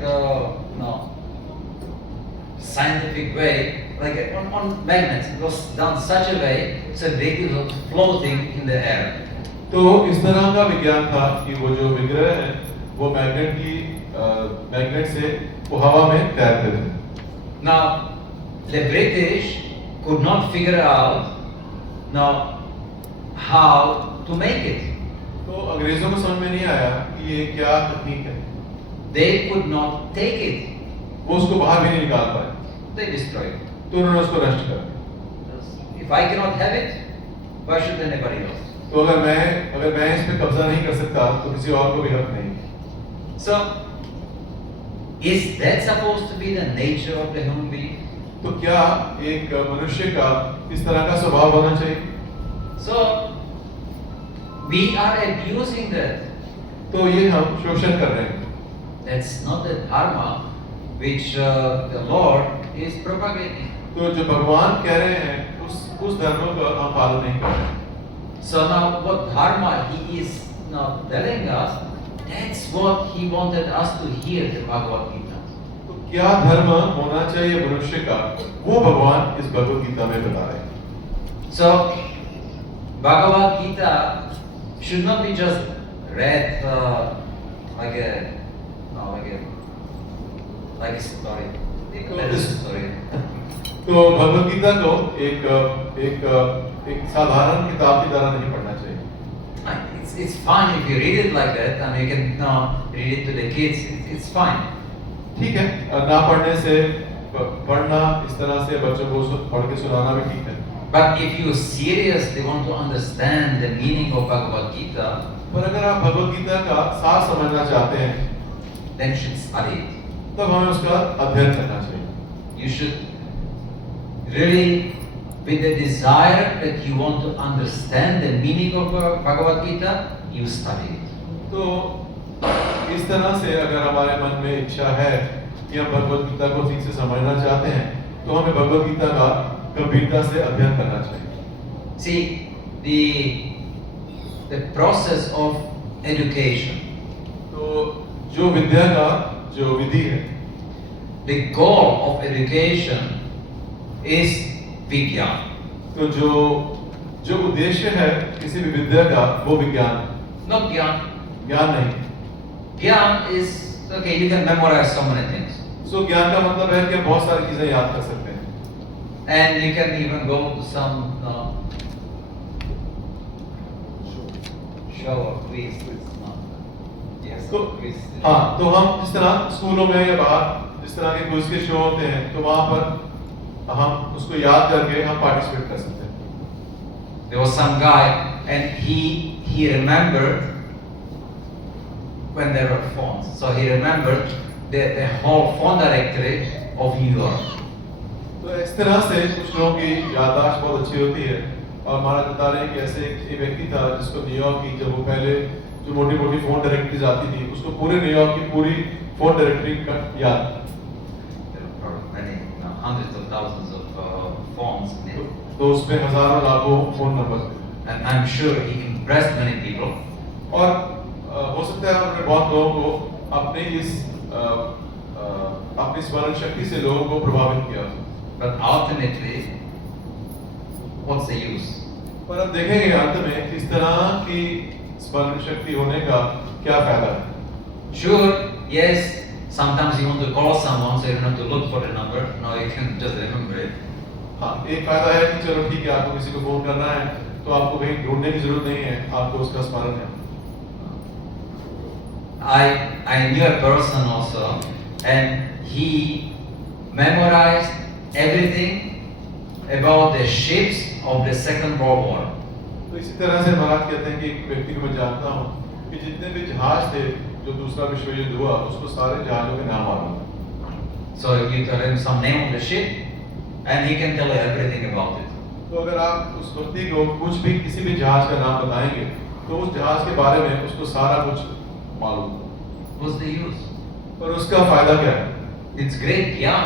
scientific way, like on magnets. It was done such a way so the deity was floating in the air. तो इस तरह का विज्ञान था कि वो जो विग्रह है वो मैग्नेट से वो हवा में तैरते थे। Now, the British could not figure out Now, how to make it? तो अंग्रेजों को समझ में नहीं आया कि ये क्या तकनीक है। They could not take it. वो उसको बाहर भी नहीं निकाल पाए, They destroyed it. तो उन्होंने उसको नष्ट कर दिया। If I cannot have it, why should anybody else? तो अगर मैं इस पे कब्जा नहीं कर सकता तो किसी और को भी हक नहीं। So, is that supposed to be the nature of the human being? तो क्या एक मनुष्य का इस तरह का स्वभाव होना चाहिए? So, we are abusing that. तो ये हम शोषण कर रहे हैं। That's not the dharma which the Lord is propagating. तो जो भगवान कह रहे हैं उस धर्म का हम पालन नहीं कर रहे। So now what dharma he is now telling us, that's what he wanted us to hear the Bhagavad Gita. तो क्या धर्म होना चाहिए मनुष्य का, वो भगवान इस भगवद गीता में बता रहे हैं। So Bhagavad Gita should not be just read like a story. Like a story. तो भगवद गीता को एक साधारण किताब की तरह नहीं पढ़ना चाहिए। It's fine if you read it like that, and you can read it to the kids. It's fine. ठीक है, ना पढ़ने से पढ़ना इस तरह से बच्चों को पढ़ के सुनाना भी ठीक है। But if you seriously want to understand the meaning of Bhagavad Gita, पर अगर आप भगवद गीता का सार समझना चाहते हैं, then you should study it. तब हमें उसका अध्ययन करना चाहिए। You should really, with the desire that you want to understand the meaning of Bhagavad Gita, you study it. तो इस तरह से अगर हमारे मन में इच्छा है कि हम भगवद गीता को ठीक से समझना चाहते हैं, तो हमें भगवद गीता का गंभीरता से अध्ययन करना चाहिए। See, the process of education, तो जो विद्या का जो विधि है, the goal of education is vigyan. तो जो उद्देश्य है किसी भी विद्या का वो विज्ञान, Not gyan. ज्ञान नहीं। Gyan is, okay, you can memorize so many things. सो ज्ञान का मतलब है कि हम बहुत सारी चीजें याद कर सकते हैं। And you can even go to some show or quiz. Yes, तो quiz. हाँ, तो हम जिस तरह स्कूलों में या बाहर जिस तरह के क्विज के शो होते हैं, तो वहाँ पर हम उसको याद करके हम पार्टिसिपेट कर सकते हैं। There was some guy, and he remembered when there were phones. So he remembered the whole phone directory of New York. तो इस तरह से कुछ लोगों की याददाश्त बहुत अच्छी होती है, और महाराज बता रहे हैं कि ऐसे एक व्यक्ति था जिसको न्यूयॉर्क की, जब वो पहले जो मोटी मोटी फोन डायरेक्टरीज आती थी, उसको पूरे न्यूयॉर्क की पूरी फोन डायरेक्टरी का याद। There were probably many, hundreds of thousands of phones in it. तो उसमें हजारों लाखों फोन नंबर थे, And I'm sure he impressed many people. और हो सकता है उन्होंने बहुत लोगों को अपनी स्मरण शक्ति से लोगों को प्रभावित किया। But ultimately, what's the use? पर अब देखेंगे अंत में इस तरह की स्मरण शक्ति होने का क्या फायदा है। Sure, yes, sometimes you want to call someone, so you don't have to look for the number. No, you can just remember it. हाँ, एक फायदा है कि चलो ठीक है, आपको किसी को फोन करना है तो आपको कहीं ढूंढने की जरूरत नहीं है, आपको उसका स्मरण है। I knew a person also, and he memorized everything about the ships of the Second World War. तो इसी तरह से महाराज कहते हैं कि एक व्यक्ति को मैं जानता हूँ कि जितने भी जहाज थे जो दूसरा विश्व युद्ध हुआ, उसको सारे जहाजों के नाम मालूम है। So you tell him some name of the ship, and he can tell you everything about it. तो अगर आप उस व्यक्ति को कुछ भी किसी भी जहाज का नाम बताएंगे, तो उस जहाज के बारे में उसको सारा कुछ मालूम है। What's the use? पर उसका फायदा क्या है? It's great, yeah.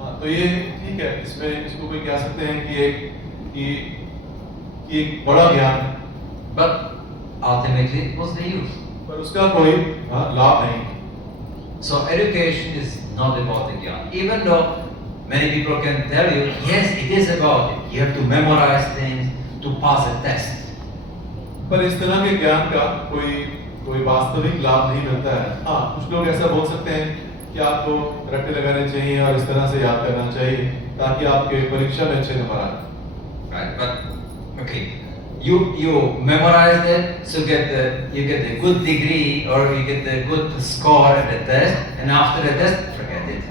हाँ, तो ये ठीक है, इसमें इसको कोई कह सकते हैं कि एक बड़ा ज्ञान है, But ultimately, what's the use? पर उसका कोई लाभ नहीं। So education is not about the Gyan. Even though many people can tell you, yes, it is about it. You have to memorize things to pass a test. पर इस तरह के ज्ञान का कोई वास्तविक लाभ नहीं मिलता है। हाँ, कुछ लोग ऐसा बोल सकते हैं कि आपको रट्टे लगाने चाहिए और इस तरह से याद करना चाहिए ताकि आपके परीक्षा में अच्छे नंबर आए। Right? But Okay, you memorize it, so you get the good degree or you get the good score at the test, and after the test, forget it.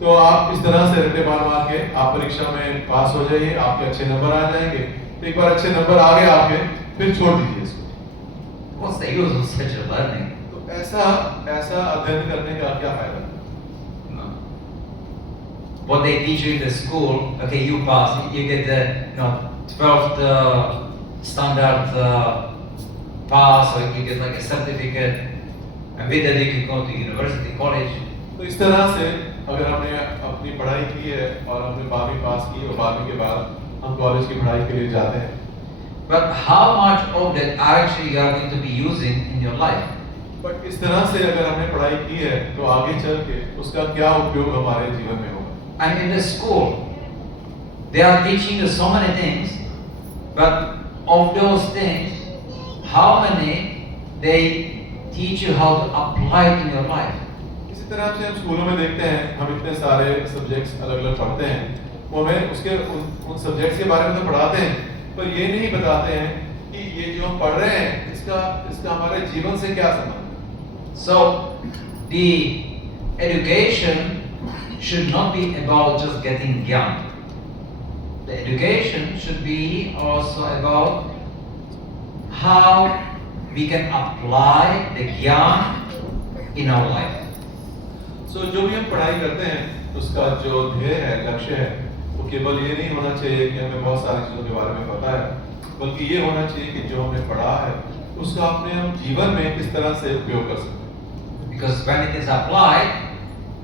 तो आप इस तरह से रट्टे मार के आप परीक्षा में पास हो जाइए, आपके अच्छे नंबर आ जाएंगे। तो एक बार अच्छे नंबर आ गए आपके, फिर छोड़ दीजिए इसको। What's the use of such a learning? तो ऐसा अध्ययन करने का क्या फायदा? No. What they teach you in the school, okay, you pass, you get the 12th standard pass, or you get like a certificate, and with that you can go to university, college. तो इस तरह से अगर हमने अपनी पढ़ाई की है और हमने 12वीं पास की और 12वीं के बाद हम कॉलेज की पढ़ाई के लिए जाते हैं। But how much of that actually you are going to be using in your life? But इस तरह से अगर हमने पढ़ाई की है तो आगे चल के उसका क्या उपयोग हमारे जीवन में होगा? And in the school, they are teaching you so many things, but of those things, how many they teach you how to apply it in your life? इसी तरह से हम स्कूलों में देखते हैं, हम इतने सारे सब्जेक्ट्स अलग-अलग पढ़ते हैं, वो हमें उसके उन सब्जेक्ट्स के बारे में तो पढ़ाते हैं, पर ये नहीं बताते हैं कि ये जो हम पढ़ रहे हैं इसका हमारे जीवन से क्या संबंध है। So the education should not be about just getting gyan. The education should be also about how we can apply the gyan in our life. So जो भी हम पढ़ाई करते हैं उसका जो ध्येय है, लक्ष्य है, वो केवल ये नहीं होना चाहिए कि हमें बहुत सारी चीजों के बारे में पता है, बल्कि ये होना चाहिए कि जो हमने पढ़ा है उसका अपने हम जीवन में किस तरह से उपयोग कर सकते हैं। Because when it is applied,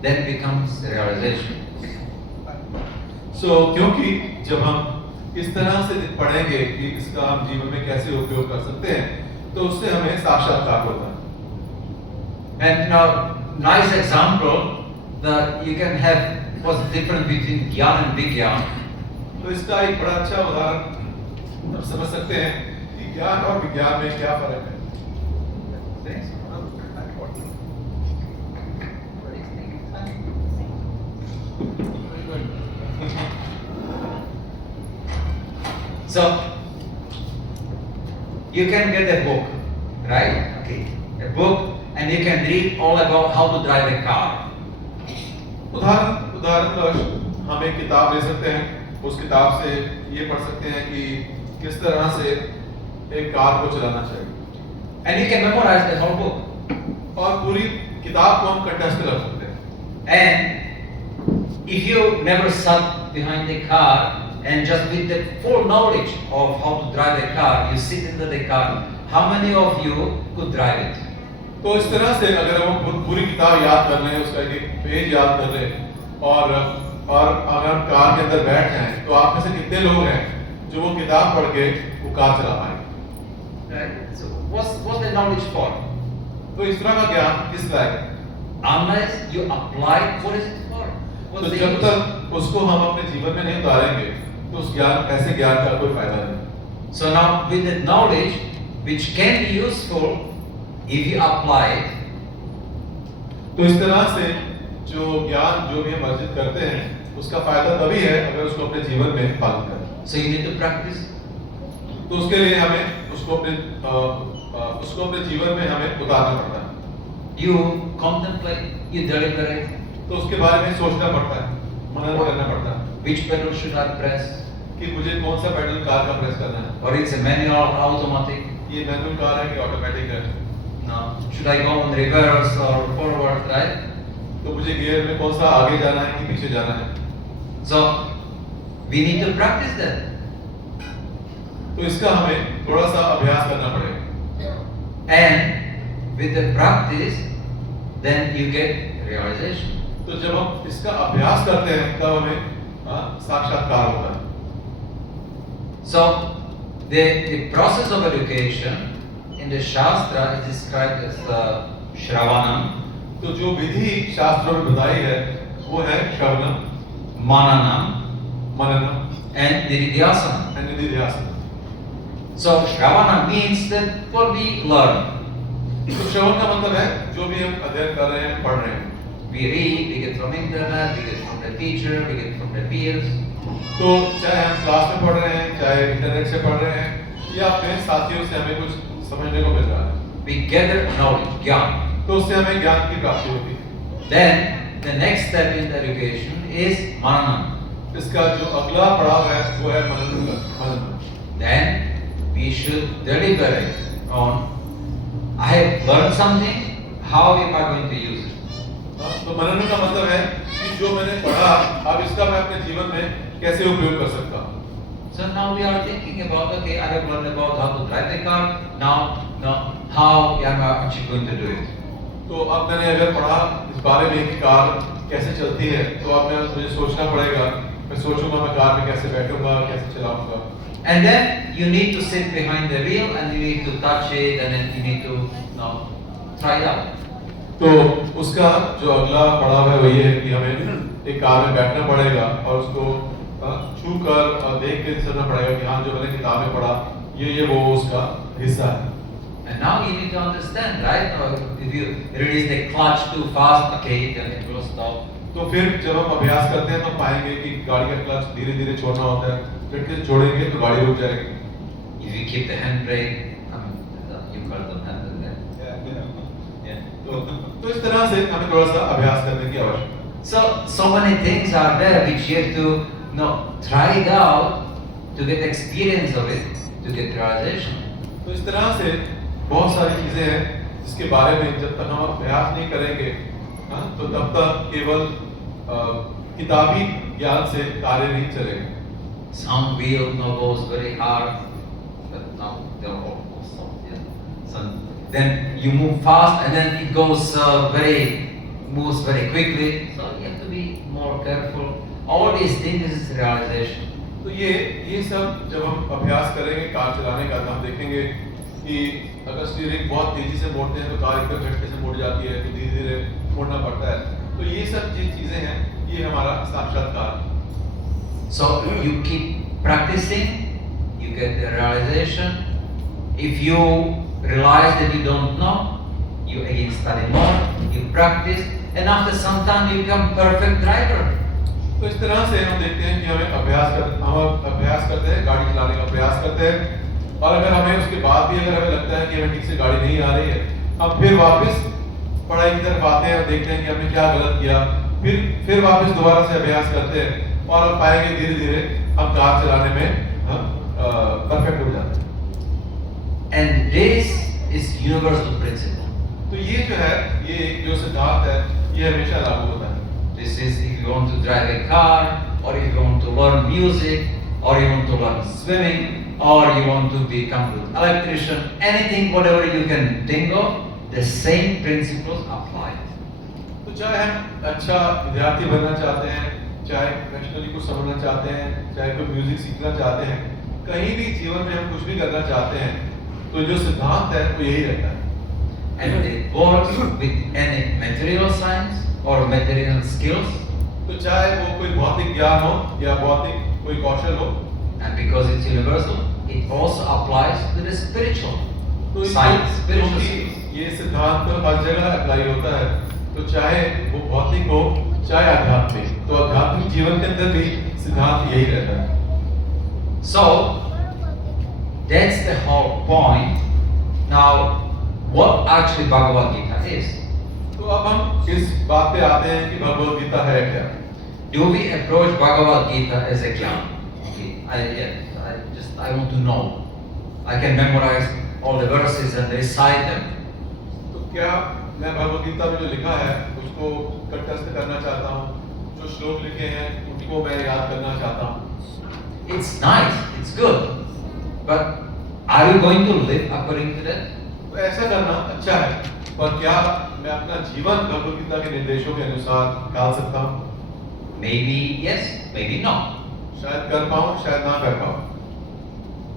then becomes realization. So क्योंकि जब हम इस तरह से पढ़ेंगे कि इसका हम जीवन में कैसे उपयोग कर सकते हैं, तो उससे हमें साक्षात्कार होता है। And now, nice example that you can have what's the difference between gyan and vigyan. तो इसका एक बड़ा अच्छा उदाहरण हम समझ सकते हैं कि ज्ञान और विज्ञान में क्या फर्क है। So you can get a book, right? Okay, a book, and you can read all about how to drive a car. उदाहरण हम एक किताब ले सकते हैं, उस किताब से ये पढ़ सकते हैं कि किस तरह से एक कार को चलाना चाहिए। And you can memorize the whole book. और पूरी किताब को हम कंठस्थ कर सकते हैं। And if you never sat behind the car and just with the full knowledge of how to drive a car, you sit into the car, how many of you could drive it? तो इस तरह से अगर हम पूरी किताब याद कर लें, उसका एक पेज याद कर लें और अगर हम कार के अंदर बैठ जाएं, तो आप में से कितने लोग हैं जो वो किताब पढ़ के वो कार चला पाएंगे? Right? So what's the knowledge for? तो इस तरह का ज्ञान किस लायक है? Unless you apply, what is it for? What's तो the जब use? तक उसको हम अपने जीवन में नहीं उतारेंगे, तो उस ऐसे ज्ञान का कोई फायदा नहीं। So now with the knowledge, which can be useful if you apply it, तो इस तरह से जो ज्ञान जो भी हम अर्जित करते हैं, उसका फायदा तभी है अगर उसको अपने जीवन में पालन करें। so you need to practice. तो उसके लिए हमें उसको अपने जीवन में हमें उतारना पड़ता है। You contemplate, you deliberate. तो उसके बारे में सोचना पड़ता है, मनन करना पड़ता है Which pedal should I press? कि मुझे कौन सा पेडल कार का प्रेस करना है। Or it's a manual, automatic? ये मैनुअल कार है कि ऑटोमेटिक है? No. Should I go on reverse or forward, right? तो मुझे गियर में कौन सा आगे जाना है कि पीछे जाना है? So we need to practice that. तो इसका हमें थोड़ा सा अभ्यास करना पड़ेगा। And with the practice, then you get realization. तो जब हम इसका अभ्यास करते हैं तब हमें साक्षात्कार होता है। So the process of education in the Shastra is described as Shravanam, तो जो विधि शास्त्रों में बताई है वो है श्रवणम, Mananam, मननम and Nididhyasana. और निधिध्यासन। So Shravana means that what we learn. तो श्रवण का मतलब है जो भी हम अध्ययन कर रहे हैं, पढ़ रहे हैं। We read, we get from internet, we get from the teacher, we get from the peers. तो चाहे हम क्लास में पढ़ रहे हैं, चाहे इंटरनेट से पढ़ रहे हैं, या अपने साथियों से हमें कुछ समझने को मिल रहा है, we gather knowledge, jnana. तो उससे हमें ज्ञान की प्राप्ति होती है। Then the next step in the education is manana. इसका जो अगला पड़ाव है वो है मनन का मनन। Then we should deliberate on, I have learned something, how am I going to use it? तो मनन का मतलब है कि जो मैंने पढ़ा अब इसका मैं अपने जीवन में कैसे उपयोग कर सकता हूँ। So now we are thinking about, okay, I have learned about how to drive the car. Now how am I actually going to do it? तो अब मैंने अगर पढ़ा इस बारे में कि कार कैसे चलती है, तो अब मुझे सोचना पड़ेगा, मैं सोचूंगा मैं कार में कैसे बैठूंगा, कैसे चलाऊंगा। And then you need to sit behind the wheel and you need to touch it and then you need to try it out. तो उसका जो अगला पड़ाव है वो ये है कि हमें एक कार में बैठना पड़ेगा और उसको छू कर और देख के चलना पड़ेगा कि हाँ जो मैंने किताब में पढ़ा ये वो उसका हिस्सा है। And now you need to understand, right? If you release the clutch too fast, okay, then it will stop. तो फिर जब हम अभ्यास करते हैं तो पाएंगे कि गाड़ी का क्लच धीरे धीरे छोड़ना होता है, फिर से छोड़ेंगे तो गाड़ी रुक जाएगी। If you keep the handbrake, you call them handbrake. Yeah. तो इस तरह से हमें थोड़ा सा अभ्यास करने की आवश्यकता है। So many things are there which you have to try it out to get experience of it, to get realization. तो इस तरह से बहुत सारी चीजें हैं जिसके बारे में जब तक हम अभ्यास नहीं करेंगे तो तब तक केवल किताबी ज्ञान से कार्य नहीं चलेगा। Some wheel goes very hard, but now they're all soft. Yeah. So then you move fast, and then it goes moves very quickly. So you have to be more careful. All these things is realization. तो ये सब जब हम अभ्यास करेंगे car चलाने का, तो हम देखेंगे कि अगर स्टीयरिंग बहुत तेजी से मोड़ते हैं तो कार एकदम झटके से मुड़ जाती है, तो धीरे धीरे मोड़ना पड़ता है। तो ये सब चीजें हैं, ये हमारा साक्षात्कार। So you keep practicing, you get the realization. If you realize that you don't know, you again study more, you practice, and after some time you become perfect driver. तो इस तरह से हम देखते हैं कि हम अभ्यास करते हैं, गाड़ी चलाने का प्रयास करते हैं, और अगर हमें उसके बाद भी अगर हमें लगता है कि हमें ठीक से गाड़ी नहीं आ रही है, हम फिर वापस पढ़ाई की तरफ आते हैं और देखते हैं कि हमने क्या गलत किया, फिर वापस दोबारा से अभ्यास करते हैं और हम पाएंगे धीरे धीरे हम कार चलाने में परफेक्ट हो जाते हैं। And this is universal principle. तो ये जो है, ये जो सिद्धांत है, ये हमेशा लागू होता है। This is if you want to drive a car, or if you want to learn music, or you want to learn swimming, or you want to become an electrician, anything, whatever you can think of, the same principles apply. तो चाहे हम अच्छा विद्यार्थी बनना चाहते हैं, चाहे professionally कुछ समझना चाहते हैं, चाहे कोई म्यूजिक सीखना चाहते हैं, कहीं भी जीवन में हम कुछ भी करना चाहते हैं, तो जो सिद्धांत है वो यही रहता है। And it works with any material science or material skills. तो चाहे वो कोई भौतिक ज्ञान हो या भौतिक कोई कौशल हो, And because it's universal, it also applies to the spiritual तो science, spiritual क्योंकि skills. ये सिद्धांत तो हर जगह अप्लाई होता है, तो चाहे वो भौतिक हो चाहे आध्यात्मिक, तो आध्यात्मिक जीवन के अंदर भी सिद्धांत यही रहता है। So that's the whole point. Now, what actually Bhagavad Gita is? तो अब हम इस बात पे आते हैं कि भगवद गीता है क्या। Do we approach Bhagavad Gita as a jnana? I want to know. I can memorize all the verses and recite them. तो क्या मैं भगवद गीता में जो लिखा है उसको कंठस्थ करना चाहता हूँ, जो श्लोक लिखे हैं उनको मैं याद करना चाहता हूँ। It's nice, it's good, but are you going to live according to that? तो ऐसा करना अच्छा है, पर क्या मैं अपना जीवन भगवद गीता के निर्देशों के अनुसार ढाल सकता हूँ? Maybe yes, maybe no. शायद कर पाऊँ, शायद ना कर पाऊँ।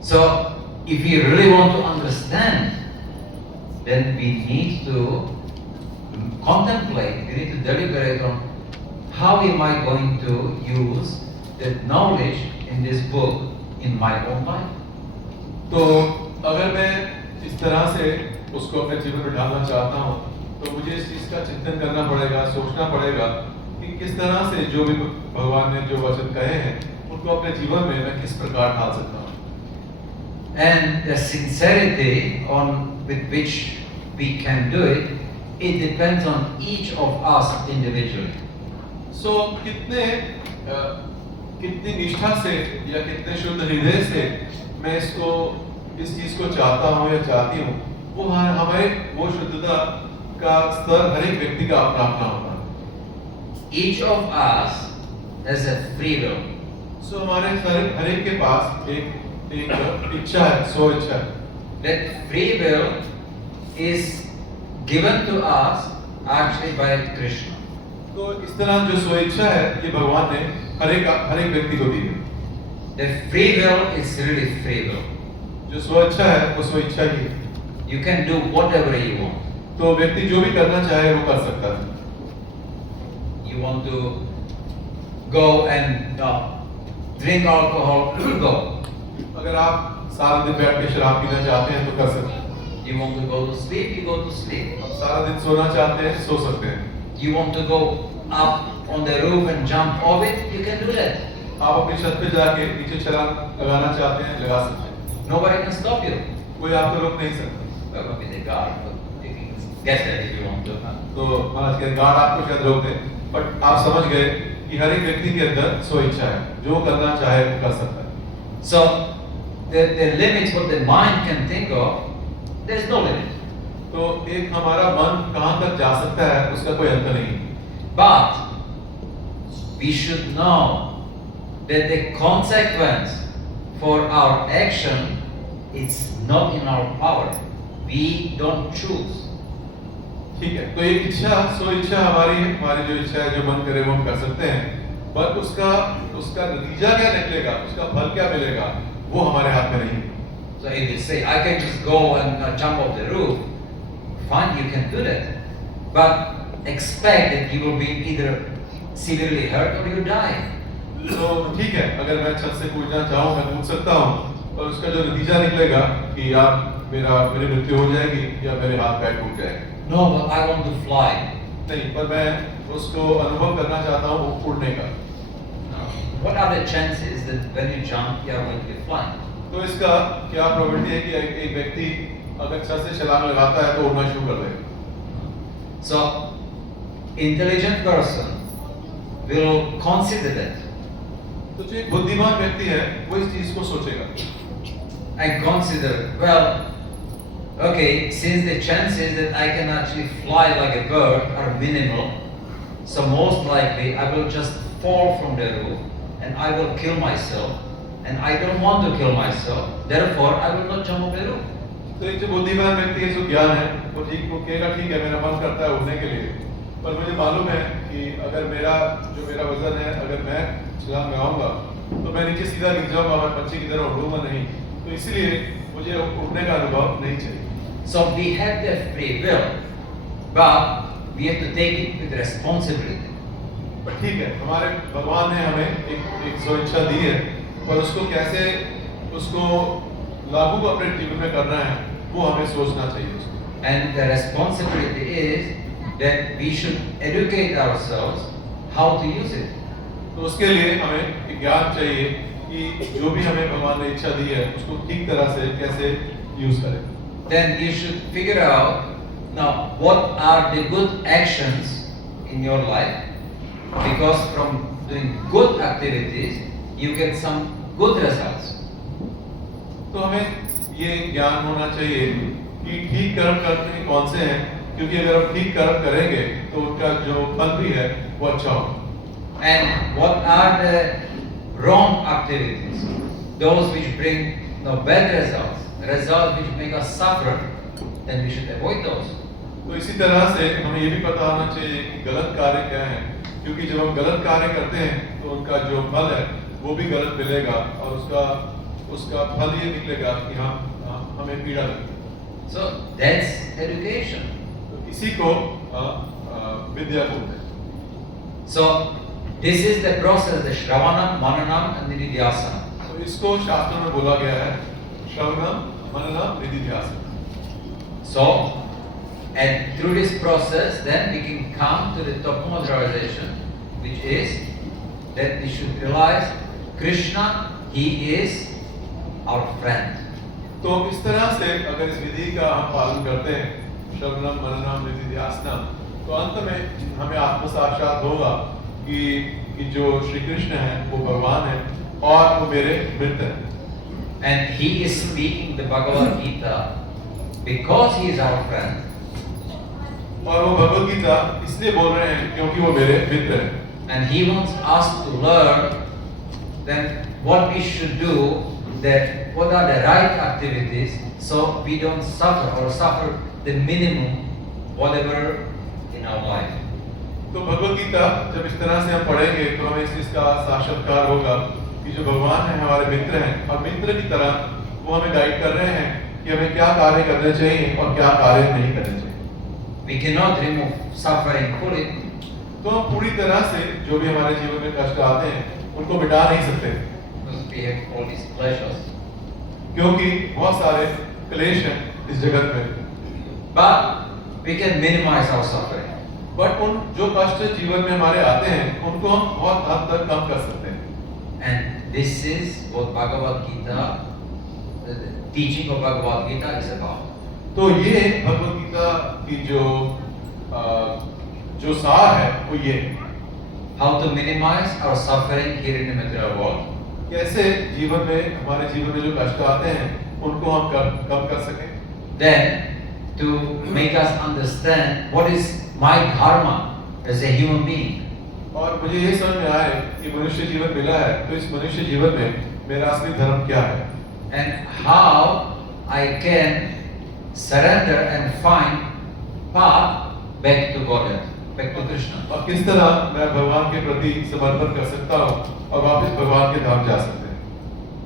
So, if we really want to understand, then we need to contemplate, we need to deliberate on how am I going to use that knowledge in this book in my own life. तो अगर मैं इस तरह से उसको अपने जीवन में ढालना चाहता हूँ, तो मुझे इस चीज का चिंतन करना पड़ेगा, सोचना पड़ेगा कि किस तरह से जो भी भगवान ने जो वचन कहे हैं उनको अपने जीवन में मैं किस प्रकार ढाल सकता हूँ। And the sincerity on with which we can do it, it depends on each of us individually. सो कितनी निष्ठा से या कितने शुद्ध हृदय से मैं इस चीज को चाहता हूँ या चाहती हूँ, वो हमें वो शुद्धता का स्तर हर एक व्यक्ति का अपना अपना होता है। Each of us has a free will. सो हमारे हर एक के पास एक इच्छा है, स्व इच्छा है। That free will is given to us actually by Krishna. तो इस तरह जो स्व इच्छा है ये भगवान ने हर एक व्यक्ति को दी है। The free will is really free will. जो स्व इच्छा है वो स्व इच्छा ही है। You can do whatever you want. तो व्यक्ति जो भी करना चाहे वो कर सकता है। You want to go and drink alcohol, go. अगर आप सारा दिन बैठ के शराब पीना चाहते हैं तो कर सकते हैं। You want to go to sleep, you go to sleep. आप सारा दिन सोना चाहते हैं, सो सकते हैं। You want to go up on the roof and jump off it, you can do that. आप अपनी छत पे जाके नीचे छलांग लगाना चाहते हैं, लगा सकते हैं। Nobody can stop you. कोई आपको रोक नहीं सकता। Well, maybe the guard, but you can get there if you want to. तो महाराज के गार्ड आपको शायद रोक दे, बट आप समझ गए कि हर एक व्यक्ति के अंदर स्व इच्छा है, जो करना चाहे वो कर सकता है। So the limits what the mind can think of, there's no limit. तो एक हमारा मन कहाँ तक जा सकता है उसका कोई अंत नहीं। But we should know that the consequence for our action is not in our power. We don't choose. ठीक है, तो एक इच्छा, स्व इच्छा हमारी जो इच्छा है, जो मन करे वो हम कर सकते हैं, पर उसका नतीजा क्या निकलेगा, उसका फल क्या मिलेगा, वो हमारे हाथ में नहीं है। So if you say, I can just go and jump off the roof, fine, you can do that. But expect that you will be either severely hurt or you die. तो ठीक है, अगर मैं छत से कूदना चाहूँ, मैं कूद सकता हूँ, और उसका जो नतीजा निकलेगा कि मेरी मृत्यु हो जाएगी या मेरे हाथ पैर टूट जाएंगे। No, but I want to fly. नहीं, पर मैं उसको अनुभव करना चाहता हूँ उड़ने का। What are the chances that when you jump, you are going to be flying? तो इसका क्या प्रोबेबिलिटी है कि एक व्यक्ति अगर छत से छलांग लगाता है तो उड़ना शुरू कर देगा। So, intelligent person will consider that तो जो एक बुद्धिमान व्यक्ति है वो इस चीज को सोचेगा and consider, well, okay, since the chances that I can actually fly like a bird are minimal, so most likely I will just fall from the roof and I will kill myself, and I don't want to kill myself, therefore I will not jump off the roof. तो एक जो बुद्धिमान व्यक्ति है, जो ज्ञान है, वो कहेगा ठीक है, मेरा मन करता है उड़ने के लिए, पर मुझे मालूम है कि अगर मेरा वजन है, अगर मैं छलांग लगाऊंगा तो मैं नीचे सीधा गिर जाऊंगा, मैं पक्षी की तरह उड़ूंगा नहीं, तो इसलिए मुझे उड़ने का अनुभव नहीं चाहिए। So we have the free will, but we have to take it with responsibility. पर ठीक है, हमारे भगवान ने हमें एक स्व इच्छा दी है, पर उसको कैसे लागू अपने जीवन में करना है वो हमें सोचना चाहिए उसको। And the responsibility is that we should educate ourselves how to use it. तो उसके लिए हमें एक ज्ञान चाहिए कि जो भी हमें भगवान ने इच्छा दी है उसको ठीक तरह से कैसे यूज करें। Then you should figure out now what are the good actions in your life, because from doing good activities you get some good results. तो हमें ये ज्ञान होना चाहिए कि ठीक कर्म करने कौन से हैं, क्योंकि अगर हम ठीक कर्म करेंगे तो उनका जो फल भी है वो अच्छा होगा। And what are the wrong activities, those which bring bad results which make us suffer, then we should avoid those. तो इसी तरह से हमें ये भी पता होना चाहिए कि गलत कार्य क्या है, क्योंकि जब हम गलत कार्य करते हैं तो उनका जो फल है वो भी गलत मिलेगा, और उसका फल ये निकलेगा कि हमें पीड़ा लगेगी। So that's education. तो इसी को विद्या बोलते हैं। So this is the process, the Shravanam, Mananam and Nididhyasana. तो इसको शास्त्रों में बोला गया है श्रवणम, मननम, निधिध्यासन। So, and through this process, then we can come to the top realization, which is that we should realize Krishna, he is our friend. तो इस तरह से अगर इस विधि का हम पालन करते हैं, श्रवणम मननम निधिध्यासनम, तो अंत में हमें आत्म साक्षात होगा कि जो श्री कृष्ण है वो भगवान है और वो मेरे मित्र हैं। And he is speaking the Bhagavad Gita because he is our friend. और वो भगवद गीता इसलिए बोल रहे हैं क्योंकि वो मेरे मित्र हैं। And he wants us to learn then what we should do, that what are the right activities, so we don't suffer or suffer the minimum whatever in our life. तो भगवद गीता जब इस तरह से हम पढ़ेंगे तो हमें इस चीज का साक्षात्कार होगा कि जो भगवान है हमारे मित्र हैं और मित्र की तरह वो हमें गाइड कर रहे हैं कि हमें क्या कार्य करने चाहिए और क्या कार्य नहीं करने चाहिए। We cannot remove suffering fully. तो हम पूरी तरह से जो भी हमारे जीवन में कष्ट आते हैं उनको मिटा नहीं सकते Because we have all these pleasures. क्योंकि बहुत सारे क्लेश हैं इस जगत में। But we can minimize our suffering. But उन जो कष्ट जीवन में हमारे आते हैं उनको हम बहुत हद तक कम कर सकते हैं। And this is what Bhagavad Gita, the teaching of Bhagavad Gita is about. तो ये भगवद गीता की जो सार है वो ये How to minimize our suffering here in the material world. कैसे जीवन में हमारे जीवन में जो कष्ट आते हैं उनको हम कम कर सकें। Then to make us understand what is my dharma as a human being. और मुझे ये समझ में आए कि मनुष्य जीवन मिला है तो इस मनुष्य जीवन में मेरा असली धर्म क्या है। And how I can surrender and find path back to Godhead, back to Krishna. और किस तरह मैं भगवान के प्रति समर्पण कर सकता हूँ और वापस भगवान के धाम जा सकते हैं।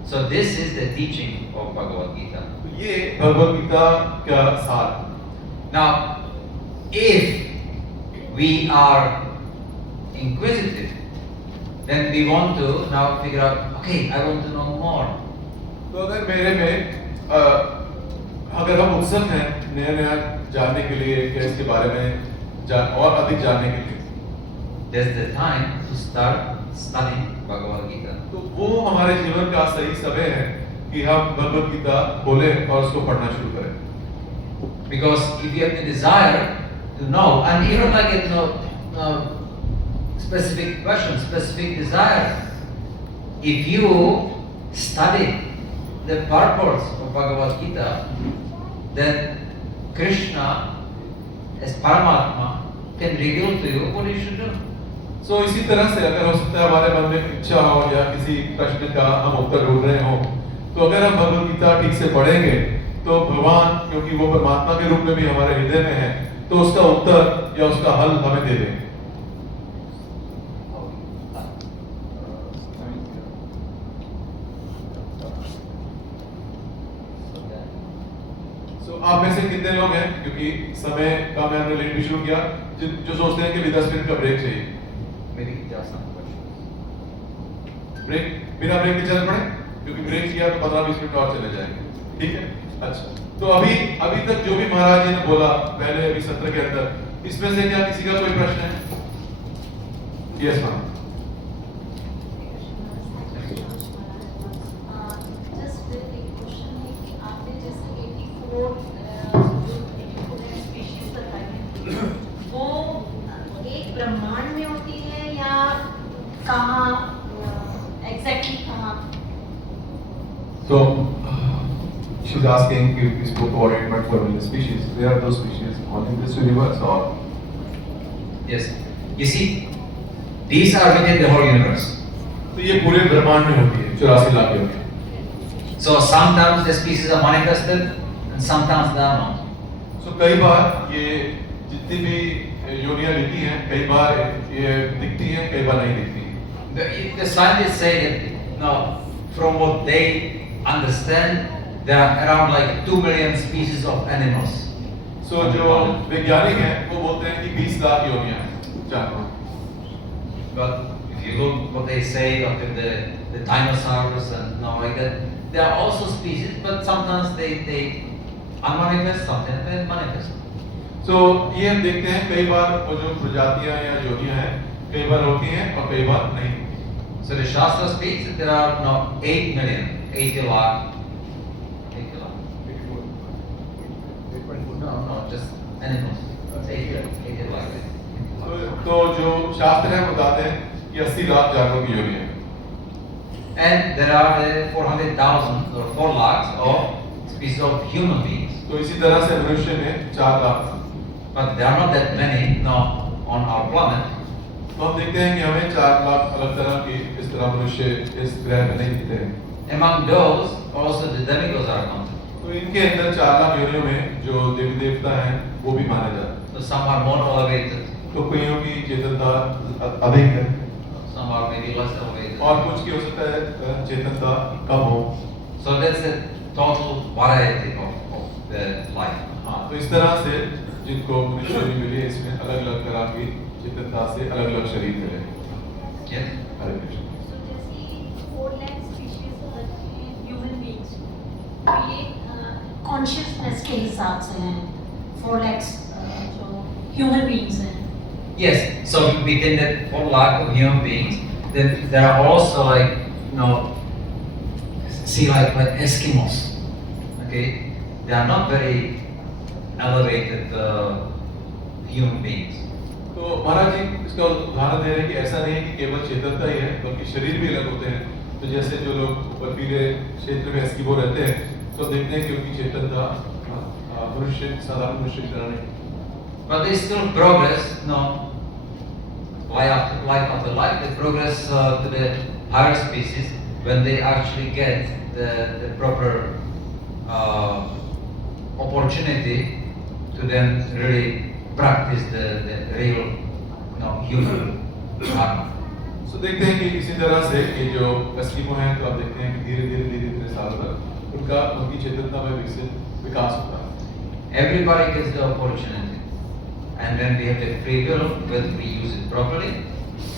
So this is the teaching of Bhagavad Gita. तो ये भगवद गीता का सार। Now, if we are inquisitive, then we want to now figure out, okay, I want to know more. तो अगर मेरे में अगर हम उत्सुक हैं नया नया जानने के लिए या इसके बारे में और अधिक जानने के लिए, That's the time to start studying Bhagavad Gita. तो वो हमारे जीवन का सही समय है कि हम भगवद गीता खोलें और उसको पढ़ना शुरू करें। Because if you have the desire to know, and you don't like it, no specific question, specific desire, if you study the purpose of Bhagavad Gita, then Krishna as Paramatma can reveal to you what you should do. So इसी तरह से अगर हो सकता है हमारे मन में इच्छा हो या किसी प्रश्न का हम उत्तर ढूंढ रहे हो, तो अगर हम भगवद गीता ठीक से पढ़ेंगे तो भगवान क्योंकि वो परमात्मा के रूप में भी हमारे हृदय में है तो उसका उत्तर या उसका हल हमें दे देंगे। आप में से कितने लोग हैं, क्योंकि समय का मैंने लेट भी शुरू किया, जो सोचते हैं कि भी 10 मिनट का ब्रेक चाहिए। ब्रेक बिना ब्रेक के चल पड़े, क्योंकि ब्रेक किया तो 15-20 मिनट और चले जाएंगे। ठीक है, अच्छा। तो अभी तक जो भी महाराज जी ने बोला पहले अभी सत्र के अंदर, इसमें से क्या किसी का कोई प्रश्न है? Yes ma'am. ब्रह्मांड में होती है या कहाँ एग्जैक्टली कहाँ? So she's asking if we spoke about 8.4 million species. Where are those species? Only in this universe or? Yes. You see, these are within the whole universe. तो ये पूरे ब्रह्मांड में होती है 84 lakh योनियां। So sometimes the species are manifested and sometimes they are not. So कई बार ये जितनी भी योनियां लिखी हैं, कई बार ये दिखती हैं, कई बार नहीं दिखती। The scientists say that now, from what they understand, there are around like 2 million species of animals. So जो वैज्ञानिक हैं वो बोलते हैं कि 20 लाख योनियां हैं जानवर। But if you look what they say after the dinosaurs and now like that, there are also species, but sometimes they unmanifest, sometimes they manifest. So ये हम देखते हैं कई बार वो जो प्रजातियां या योनियां हैं कई बार होती हैं और कई बार नहीं। So the Shastra speaks that there are now 8 million, 80 lakh. 80 lakh? No, just animals. It's 80 lakh. तो जो शास्त्र है वो बताते हैं कि 80 लाख जानवरों की योनि है। And there are 400,000 or 4 lakhs of species of human beings. तो इसी तरह से मनुष्य में 4 lakh. But there are not that many now on our planet. तो हम देखते हैं कि हमें 4 लाख अलग तरह की इस तरह मनुष्य इस ग्रह में नहीं दिखते हैं। Among those, also the demigods are counted. तो इनके अंदर 4 लाख योनियों में जो देवी देवता हैं वो भी माने जाते हैं। So some are more elevated, तो कईयों की चेतनता अधिक है some are maybe less elevated. और कुछ की हो सकता है चेतनता कम हो। So that's the total variety of the life. हाँ, तो इस तरह से जिनको मनुष्य योनि मिली है इसमें अलग अलग तरह की चेतनता से अलग अलग शरीर मिले। Yes? हरे कृष्ण। So जैसे 4 lakh species हैं human beings, तो ये consciousness के हिसाब से हैं 4 lakhs जो human beings हैं। Yes. So within that 4 lakh of human beings, then there are also like, you know, see like Eskimos. Okay? They are not very elevated human beings. तो महाराज जी इसका उदाहरण दे रहे हैं कि ऐसा नहीं है कि केवल चेतनता ही है बल्कि शरीर भी अलग होते हैं। तो जैसे जो लोग बर्फीले क्षेत्र में एस्किमो रहते हैं तो देखते हैं कि उनकी चेतनता मनुष्य साधारण मनुष्य की तरह नहीं। But they still progress, you know, life after life, they progress to the higher species when they actually get the proper opportunity to then really practice the real, you know, human dharma. So देखते हैं कि इसी तरह से ये जो Eskimo हैं तो आप देखते हैं कि धीरे धीरे सालों तक उनकी चेतनता में विकास होता है। Everybody gets the opportunity, and then we have the free will whether we use it properly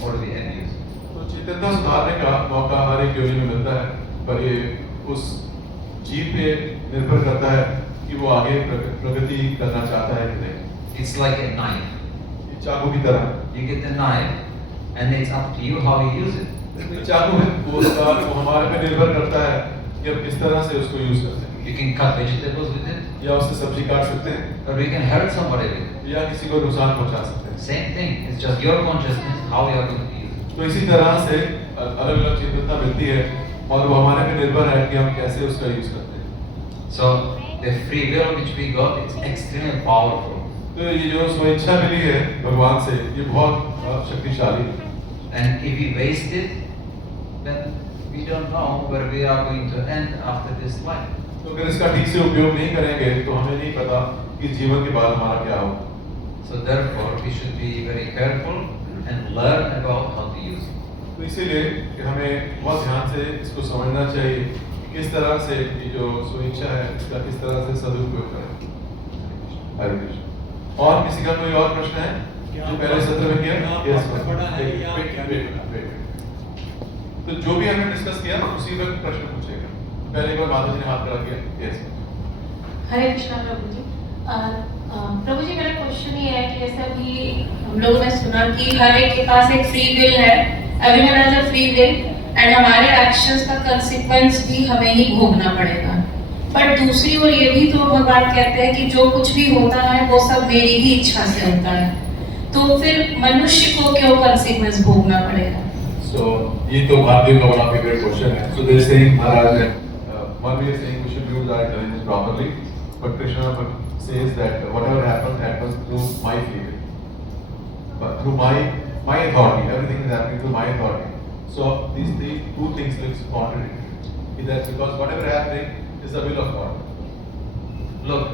or we abuse it. तो चेतनता सुधारने का मौका हर एक योनि में मिलता है, पर ये उस जीव पे निर्भर करता है कि वो आगे प्रगति करना चाहता है कि नहीं। It's like a knife. ये चाकू की तरह है। You get the knife, and it's up to you how you use it. ये चाकू है वो हमारे पे निर्भर करता है कि हम किस तरह से उसको यूज करते हैं। You can cut vegetables with it, या उससे सब्जी काट सकते हैं or you can hurt somebody with it. या किसी को नुकसान पहुंचा सकते हैं। Same thing. It's just your consciousness how you are going to use it. तो इसी तरह से अलग अलग चेतनता मिलती है और वो हमारे पे निर्भर है कि हम कैसे उसका यूज करते हैं। So the free will which we got is extremely powerful. तो ये जो स्वेच्छा मिली है भगवान से ये बहुत शक्तिशाली है। And if we waste it, then we don't know where we are going to end after this life. तो अगर इसका ठीक से उपयोग नहीं करेंगे तो हमें नहीं पता कि जीवन के बाद हमारा क्या होगा। So therefore, we should be very careful and learn about how to use it. तो इसीलिए कि हमें बहुत ध्यान से इसको समझना चाहिए किस तरह से ये जो स्वेच्छा है इसका किस तरह से सदुपयोग करें। हरे कृष्ण। और किसी का कोई और प्रश्न है जो पहले सत्र में किया? Yes, wait. तो जो भी हमने डिस्कस किया उसी पर प्रश्न पूछेगा। पहले एक बार माता जी ने हाथ खड़ा किया। Yes. हरे कृष्णा प्रभु जी। प्रभु जी मेरा क्वेश्चन ये है कि जैसे अभी हम लोगों ने सुना कि हर एक के पास एक फ्री विल है, everyone has a free will and हमारे एक्शंस का कंसीक्वेंस भी हमें ही भोगना पड़ेगा। पर दूसरी ओर ये भी तो भगवान कहते हैं कि जो कुछ भी होता है वो सब मेरी ही इच्छा से होता है, तो फिर मनुष्य को क्यों कंसीक्वेंस भोगना पड़ेगा? So ये तो भारतीय का बड़ा फेवरेट क्वेश्चन है। So they are saying Maharaj one way is saying we should use our intelligence properly, but Krishna says that whatever happens through my free will, but through my authority. Everything is happening through my authority. So these two things looks contradictory. That's because whatever happening is the will of God. Look,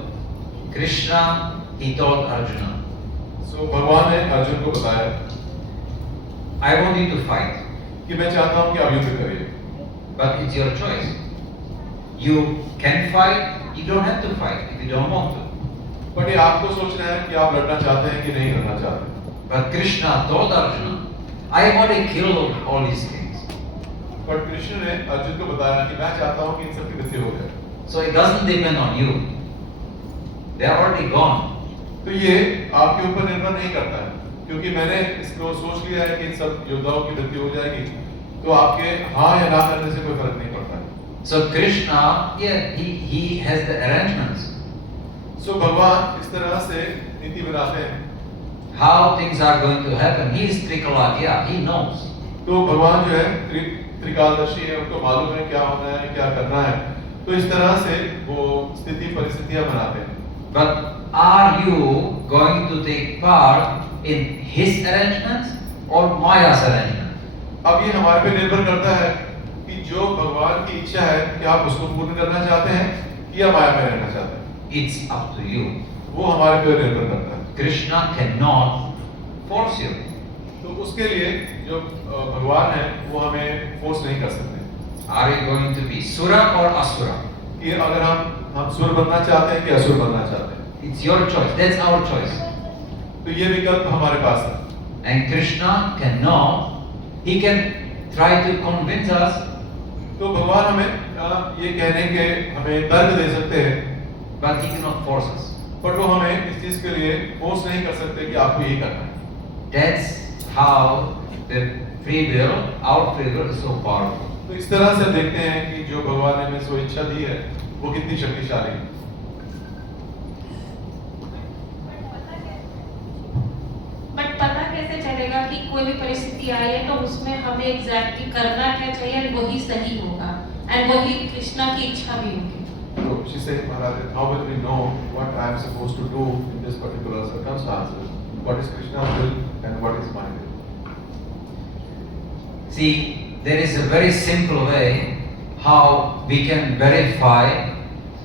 Krishna, he told Arjuna, So भगवान ने अर्जुन को बताया I want you to fight, कि मैं चाहता हूँ कि आप युद्ध करिए, but it's your choice. You can fight, you don't have to fight if you don't want to. But ये आपको सोचना है कि आप लड़ना चाहते हैं कि नहीं लड़ना चाहते। But Krishna told Arjuna, I want to kill all these things. पर कृष्ण ने अर्जुन को बताया कि मैं चाहता हूँ कि इन सब की मृत्यु हो जाए। So it doesn't depend on you. They are already gone. तो ये आपके ऊपर निर्भर नहीं करता है, क्योंकि मैंने इसको सोच लिया है कि इन सब योद्धाओं की मृत्यु हो जाएगी, तो आपके हाँ या ना करने से कोई फर्क नहीं पड़ता है। So Krishna, yeah, he has the arrangements. सो भगवान इस तरह से नीति बनाते हैं। How things are going to happen. He is Trikalagya, he knows. तो भगवान जो है त्रिकालदर्शी है, उनको मालूम है क्या होना है, क्या करना है। तो इस तरह से वो स्थिति परिस्थितियां बनाते हैं। But are you going to take part in his arrangements or Maya's arrangement? अब ये हमारे पे निर्भर करता है कि जो भगवान की इच्छा है कि आप उसको पूर्ण करना चाहते हैं या माया में रहना चाहते हैं। It's up to you. वो हमारे पे निर्भर करता है। Krishna cannot force you. तो उसके लिए जो भगवान है वो हमें फोर्स नहीं कर सकते Are you going to be Sura or Asura? कि अगर हम सुर बनना चाहते हैं कि असुर बनना चाहते हैं। It's your choice. That's our choice. तो ये विकल्प हमारे पास है। And Krishna cannot. He can try to convince us, तो भगवान हमें ये कहने के हमें तर्क दे सकते हैं, but he cannot force us. पर वो हमें इस चीज के लिए फोर्स नहीं कर सकते कि आपको यही करना है। That's how the free will, our free will is so powerful. तो इस तरह से देखते हैं कि जो भगवान ने हमें सो इच्छा दी है वो कितनी शक्तिशाली है। बट पता कैसे चलेगा कि कोई भी परिस्थिति आई है तो उसमें हमें एग्जैक्टली करना क्या चाहिए और वही सही होगा एंड वही कृष्णा की इच्छा भी होगी। So she said, Maharaj, how will we know what I am supposed to do in this particular circumstances? What is Krishna's will and what is my will? See, there is a very simple way how we can verify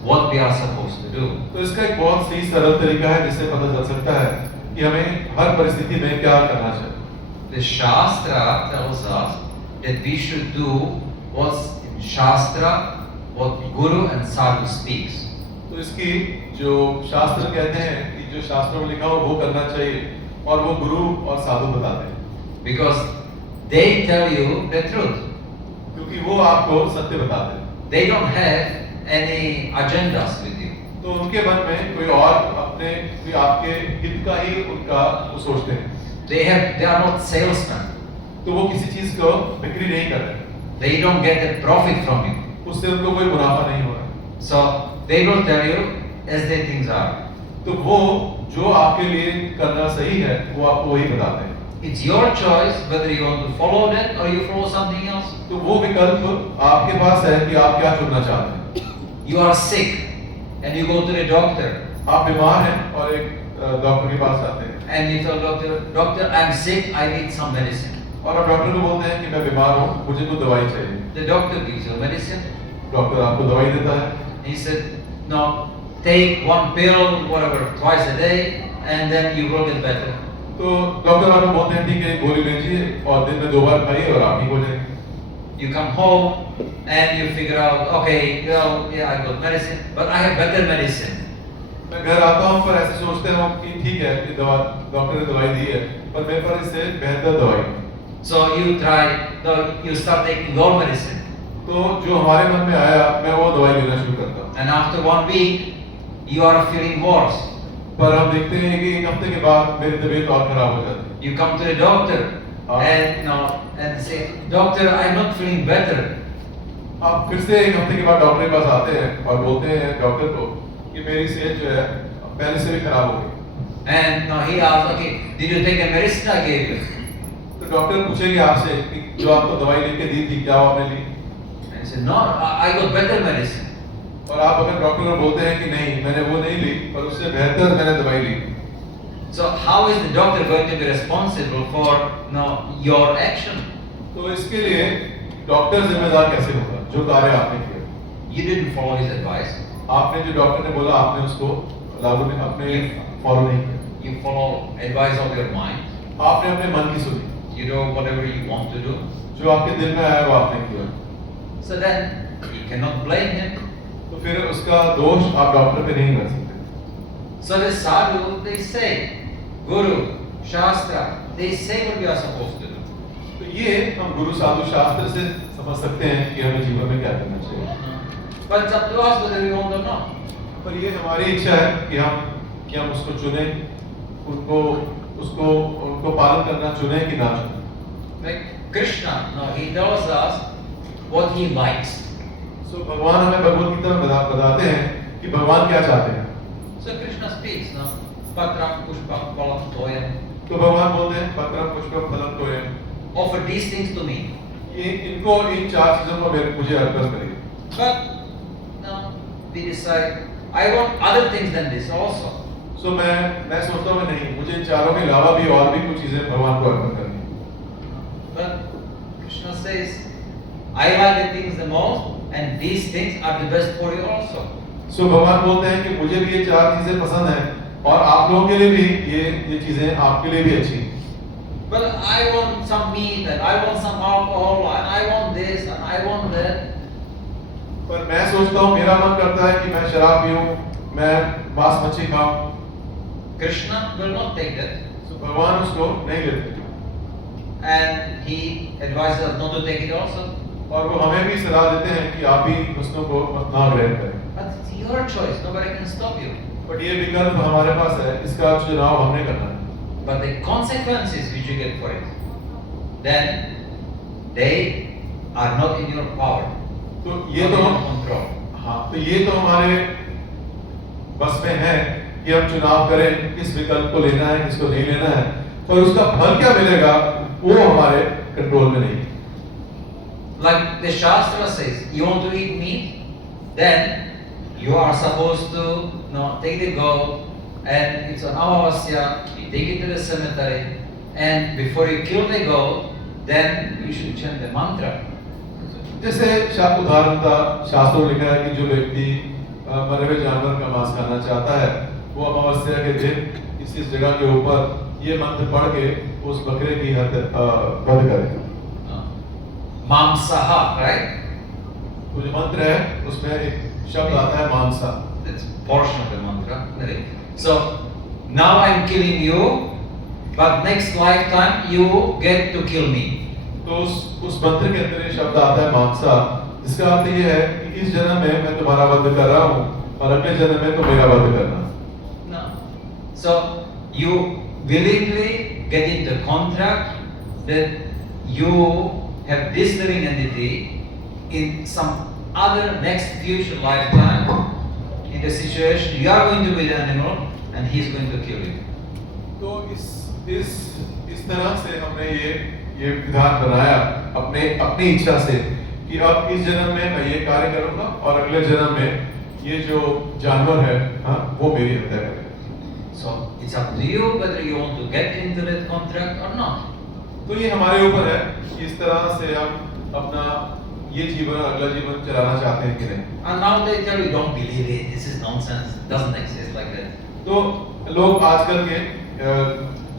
what we are supposed to do. तो इसका एक बहुत सही सरल तरीका है जिससे पता चल सकता है कि हमें हर परिस्थिति में क्या करना चाहिए। The Shastra tells us that we should do what's in Shastra, what Guru and Sadhu speaks. तो इसकी जो शास्त्र कहते हैं कि जो शास्त्रों में लिखा हो वो करना चाहिए और वो गुरु और साधु बताते हैं। Because they tell you the truth. क्योंकि वो आपको सत्य बताते हैं। They don't have any agendas with you. तो उनके मन में कोई और अपने कोई आपके हित का ही उनका वो सोचते हैं। They are not salesmen. तो वो किसी चीज को बिक्री नहीं कर रहे। They don't get a profit from you. उससे उनको कोई मुनाफा नहीं हो रहा। So they will tell you as the things are. तो वो जो आपके लिए करना सही है वो आपको वही बताते हैं। It's your choice whether you want to follow that or you follow something else. तो वो विकल्प आपके पास है कि आप क्या चुनना चाहते हैं। You are sick and you go to the doctor आप बीमार हैं और एक डॉक्टर के पास जाते हैं and you tell doctor, I'm sick, I need some medicine. और आप डॉक्टर को बोलते हैं कि मैं बीमार हूँ, मुझे तो दवाई चाहिए। The doctor gives you medicine. Doctor आपको दवाई देता है। He said, no, take one pill, whatever, twice a day, and then you will get better. तो डॉक्टर आपको बोलते हैं ठीक है गोली लीजिए और दिन में 2 बार खाइए और आप ठीक हो जाएंगे। You come home and you figure out, okay, well, yeah, I got medicine, but I have better medicine. मैं घर आता हूँ पर ऐसे सोचते हो कि ठीक है कि दवा डॉक्टर ने दवाई दी है पर मेरे पास इससे बेहतर दवाई है। So you try, you start taking your medicine. तो जो हमारे मन में आया मैं वो दवाई लेना शुरू करता हूँ। And after 1 week, you are feeling worse. पर हम देखते हैं कि 1 हफ्ते के बाद मेरी तबीयत और खराब हो जाती है। You come to the doctor and say, doctor, I'm not feeling better. आप फिर से 1 हफ्ते के बाद डॉक्टर के पास आते हैं और बोलते हैं डॉक्टर को कि मेरी सेहत जो है पहले से भी खराब हो गई। And now he asks, okay, did you take a medicine I gave you? तो डॉक्टर पूछेंगे आपसे कि जो आपको दवाई लिख के दी थी क्या वो आपने ली? And he said, no, I got better medicine. और आप अगर डॉक्टर को बोलते हैं कि नहीं मैंने वो नहीं ली पर उससे बेहतर मैंने दवाई ली। So how is the doctor going to be responsible for your action? तो इसके लिए डॉक्टर जिम्मेदार कैसे होगा जो कार्य आपने किया? You didn't follow his advice. आपने जो डॉक्टर ने बोला आपने उसको लागू नहीं आपने फॉलो नहीं किया। You follow advice of your mind. आपने अपने मन की सुनी। You do whatever you want to do. जो आपके दिल में आया वो आपने किया। So then you cannot blame him. तो फिर उसका दोष आप डॉक्टर पे नहीं कर सकते। So the sadhu, they say, Guru, Shastra, they say what we are supposed to do. तो ये हम गुरु साधु शास्त्र से समझ सकते हैं कि हमें जीवन में क्या करना चाहिए। But it's up to us whether we want or not. पर ये हमारी इच्छा है कि हम उसको चुनें, उनको पालन करना चुनें कि ना चुनें। Like Krishna, no, he tells us what he likes. सो भगवान हमें भगवत गीता में बताते हैं कि भगवान क्या चाहते हैं. So Krishna speaks, no, Patram Pushpam Phalam Toyam. तो भगवान बोलते हैं पत्रम पुष्पम फलम तोयम. Offer these things to me. इनको इन 4 चीजों को मुझे अर्पण करिए. But no, we decide, I want other things than this also. सो मैं सोचता हूँ नहीं, मुझे इन चारों के अलावा भी और भी कुछ चीजें भगवान को अर्पण करनी है. But Krishna says, I like the things the most, and these things are the best for you also. सो भगवान बोलते हैं कि मुझे भी ये 4 चीजें पसंद हैं और आप लोगों के लिए भी ये चीजें आपके लिए भी अच्छी हैं. But I want some meat, and I want some alcohol, and I want this, and I want that. पर मैं सोचता हूँ, मेरा मन करता है कि मैं शराब पीऊं, मैं मांस मच्छी खाऊं. Krishna will not take that. सो भगवान उसको नहीं लेते And he advises us not to take it also. और वो हमें भी सलाह देते हैं कि आप भी वस्तुओं को ना ग्रहण करें. But it's your choice, nobody can stop you. But ये विकल्प हमारे पास है, इसका चुनाव हमने करना है. But the consequences which you get for it, then they are not in your power. तो ये not तो in your control. हाँ, तो ये तो हमारे बस में है कि हम चुनाव करें किस विकल्प को लेना है, किसको नहीं लेना है, और उसका फल क्या मिलेगा वो हमारे कंट्रोल में नहीं. Like the Shastra says, you want to eat meat, then you are supposed to take the goat, and it's an Amavasya, you take it to the cemetery, and before you kill the goat, then you should chant the mantra. जैसे उदाहरण था, शास्त्रों में लिखा है कि जो व्यक्ति मरे हुए जानवर का मांस खाना चाहता है वो अमावस्या के दिन इस जगह के ऊपर ये मंत्र पढ़ के उस बकरे की वध करे. Mamsaha, right? वो जो मंत्र है उसमें एक शब्द आता है मांसा. That's portion of the mantra. Right? So now I'm killing you, but next lifetime you get to kill me. तो उस मंत्र के अंदर ये शब्द आता है मांसा, जिसका अर्थ ये है कि इस जन्म में मैं तुम्हारा वध कर रहा हूँ और अगले जन्म में तुम मेरा वध करना. No. So you willingly get into contract that you have this living entity in some other next future lifetime in the situation you are going to be the animal and he is going to kill you. तो इस तरह से हमने ये विधान बनाया अपनी इच्छा से कि अब इस जन्म में मैं ये कार्य करूंगा और अगले जन्म में ये जो जानवर है हाँ वो मेरी हत्या करेगा. So it's up to you whether you want to get into that contract or not. तो ये हमारे ऊपर है कि इस तरह से हम अपना ये जीवन अगला जीवन चलाना चाहते हैं कि नहीं. And now they tell you don't believe it, this is nonsense, doesn't exist like that. तो लोग आजकल के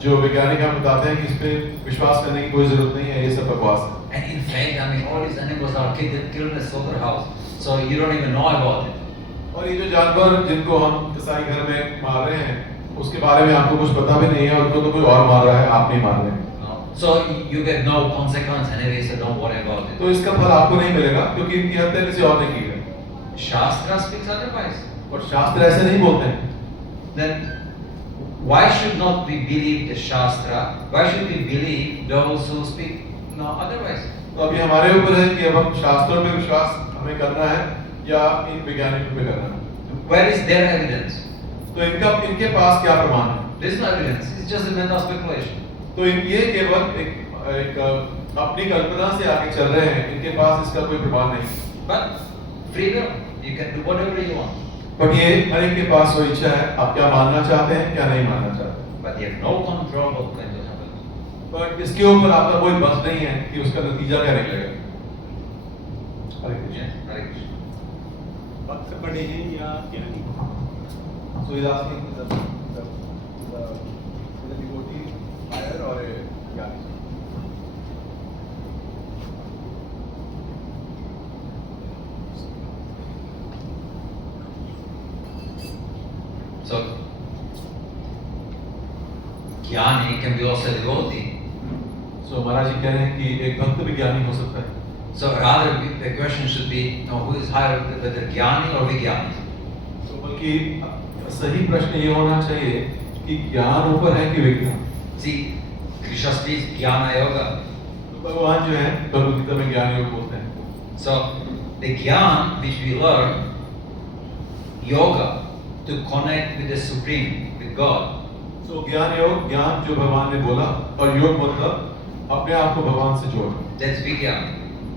जो वैज्ञानिक हम बताते हैं कि इस पे विश्वास करने की कोई जरूरत नहीं है, ये सब बकवास है. And in fact, I mean, all these animals are killed in a slaughterhouse, so you don't even know about it. और ये जो जानवर जिनको हम कसाई घर में मार रहे हैं उसके बारे में आपको कुछ पता भी नहीं है, उनको तो कोई और मार रहा है, आप नहीं मार रहे हैं. So you get no consequence anyway, so don't worry about it. तो इसका फल आपको नहीं मिलेगा क्योंकि इनकी हत्या किसी और ने की है. Shastra speaks otherwise. और शास्त्र ऐसे नहीं बोलते हैं. Then why should not we believe the Shastra? Why should we believe those who speak otherwise? तो अभी हमारे ऊपर है कि अब हम शास्त्रों पे विश्वास हमें करना है या इन वैज्ञानिकों पे करना है. Where is their evidence? तो इनके पास क्या प्रमाण है? There is no evidence. It's just a mental speculation. तो ये केवल एक अपनी कल्पना से आगे चल रहे हैं, इनके पास इसका कोई प्रमाण नहीं. But free will, you can do whatever you want. But ये हर एक के पास वो इच्छा है, आप क्या मानना चाहते हैं क्या नहीं मानना चाहते. But you have no control of what's going to happen. But इसके ऊपर आपका कोई बस नहीं है कि उसका नतीजा क्या निकलेगा. हरे कृष्ण. Hare Krishna. भक्त बड़े हैं या ज्ञानी? So he's asking the devotee higher or a jnani? So, Jnani can be also a devotee. So महाराज जी कह रहे हैं कि एक भक्त भी ज्ञानी हो सकता है. So rather the question should be, who is higher, whether Jnani or Vijnani? तो बल्कि सही प्रश्न ये होना चाहिए कि ज्ञान ऊपर है कि विज्ञान. See, Krishna speaks Jnana Yoga. तो भगवान जो है भगवद गीता में ज्ञान योग बोलते हैं. So the Gyan which we learn, yoga, to connect with the Supreme, with God. तो ज्ञान योग, ज्ञान जो भगवान ने बोला, और योग मतलब अपने आप को भगवान से जोड़ना. That's Vigyan.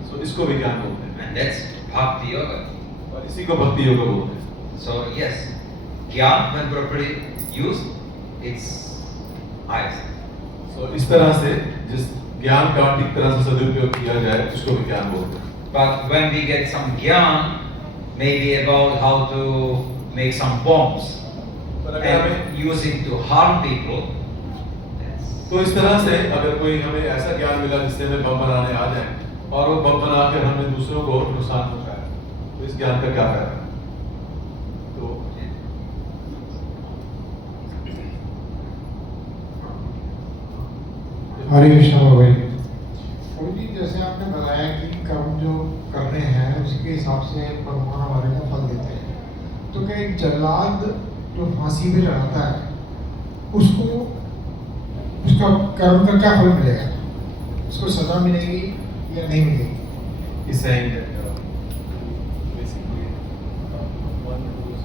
So इसको विज्ञान बोलते हैं. And that's Bhakti Yoga. और इसी को भक्ति योग बोलते हैं. So yes, Gyan when properly used, it's highest. So इस तरह से जिस ज्ञान का ठीक तरह से सदुपयोग किया जाए उसको विज्ञान बोलते हैं. But when we get some Gyan, maybe about how to make some bombs पर अगर हमें and use it to harm people, that's तो इस तरह से अगर कोई हमें ऐसा ज्ञान मिला जिससे हमें बम बनाने आ जाए और वो बम बनाकर हमें दूसरों को नुकसान पहुंचाए, तो इस ज्ञान का क्या फायदा? तो हरे कृष्ण बाबा जी. प्रभु जी, जैसे आपने बताया कि कर्म जो कर रहे हैं उसके हिसाब से भगवान हमारे को फल देते हैं, तो क्या एक जल्लाद जो फांसी पे चढ़ाता है उसको उसका कर्म का क्या फल मिलेगा? उसको सजा मिलेगी या नहीं मिलेगी? He's saying that basically one who is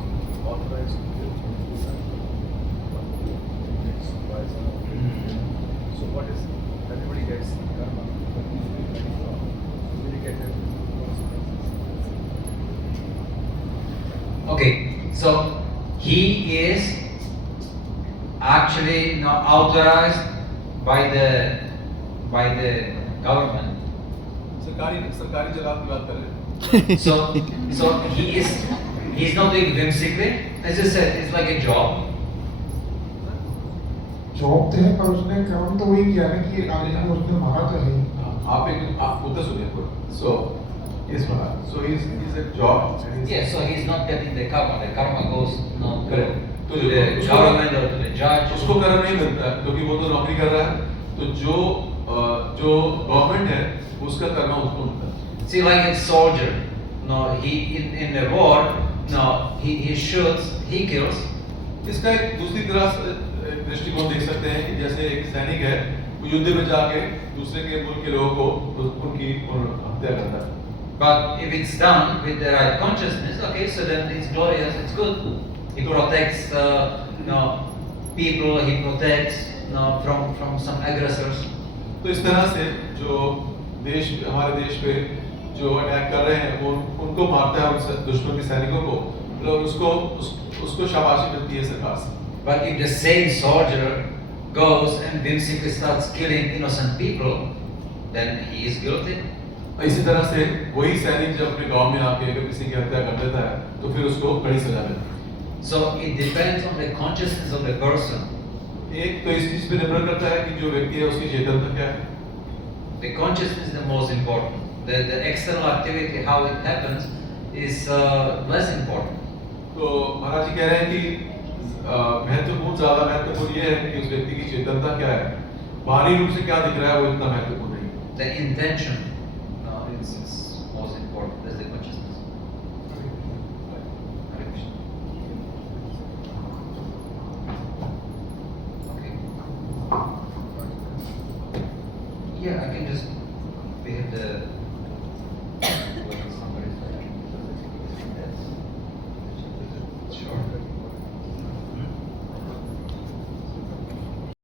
authorized to kill his son, gets poison. So what is everybody gets karma, but we get it. okay. So he is actually not authorized by the government. सरकारी जलाल की बात कर रहे हैं. So he's not doing whimsically. As I said, it's like a job. Job तो है, पर उसने कर्म तो वही किया ना कि राजा को उसने मारा तो है. आप उत्तर सुनिए पूरा. So yes, Maharaj. So he's a job. Yeah, so he's not getting the karma. The karma goes not to Correct. तो the उसको- government or to the judge. उसको कर्म नहीं मिलता है क्योंकि वो तो नौकरी कर रहा है. तो जो गवर्नमेंट है उसका कर्म उसको मिलता है. See, like a soldier. No, he in the war. No, he shoots, he kills. इसका एक दूसरी तरह से एक दृष्टिकोण देख सकते हैं कि जैसे एक सैनिक है वो युद्ध में जाके दूसरे के मुल्क के लोगों को उनकी हत्या करता है. But if it's done with the right consciousness, okay, so then it's glorious, it's good. He protects, people. He protects, from some aggressors. तो इस तरह से जो देश हमारे देश पे जो अटैक कर रहे हैं वो उनको मारता है उन दुश्मन के सैनिकों को, मतलब उसको शाबाशी मिलती है सरकार से. But if the same soldier goes and whimsically starts killing innocent people, then he is guilty. इसी तरह से वही सैनिक जब अपने गांव में आके अगर किसी की हत्या कर देता है तो फिर उसको कड़ी सजा मिलती है. So it depends on the consciousness of the person. एक तो इस चीज पे निर्भर करता है कि जो व्यक्ति है उसकी चेतनता क्या है. The consciousness is the most important. The external activity, how it happens, is less important. तो महाराज जी कह रहे हैं कि ज्यादा महत्वपूर्ण ये है कि उस व्यक्ति की चेतनता क्या है, बाहरी रूप से क्या दिख रहा है वो इतना महत्वपूर्ण नहीं है. The intention, it's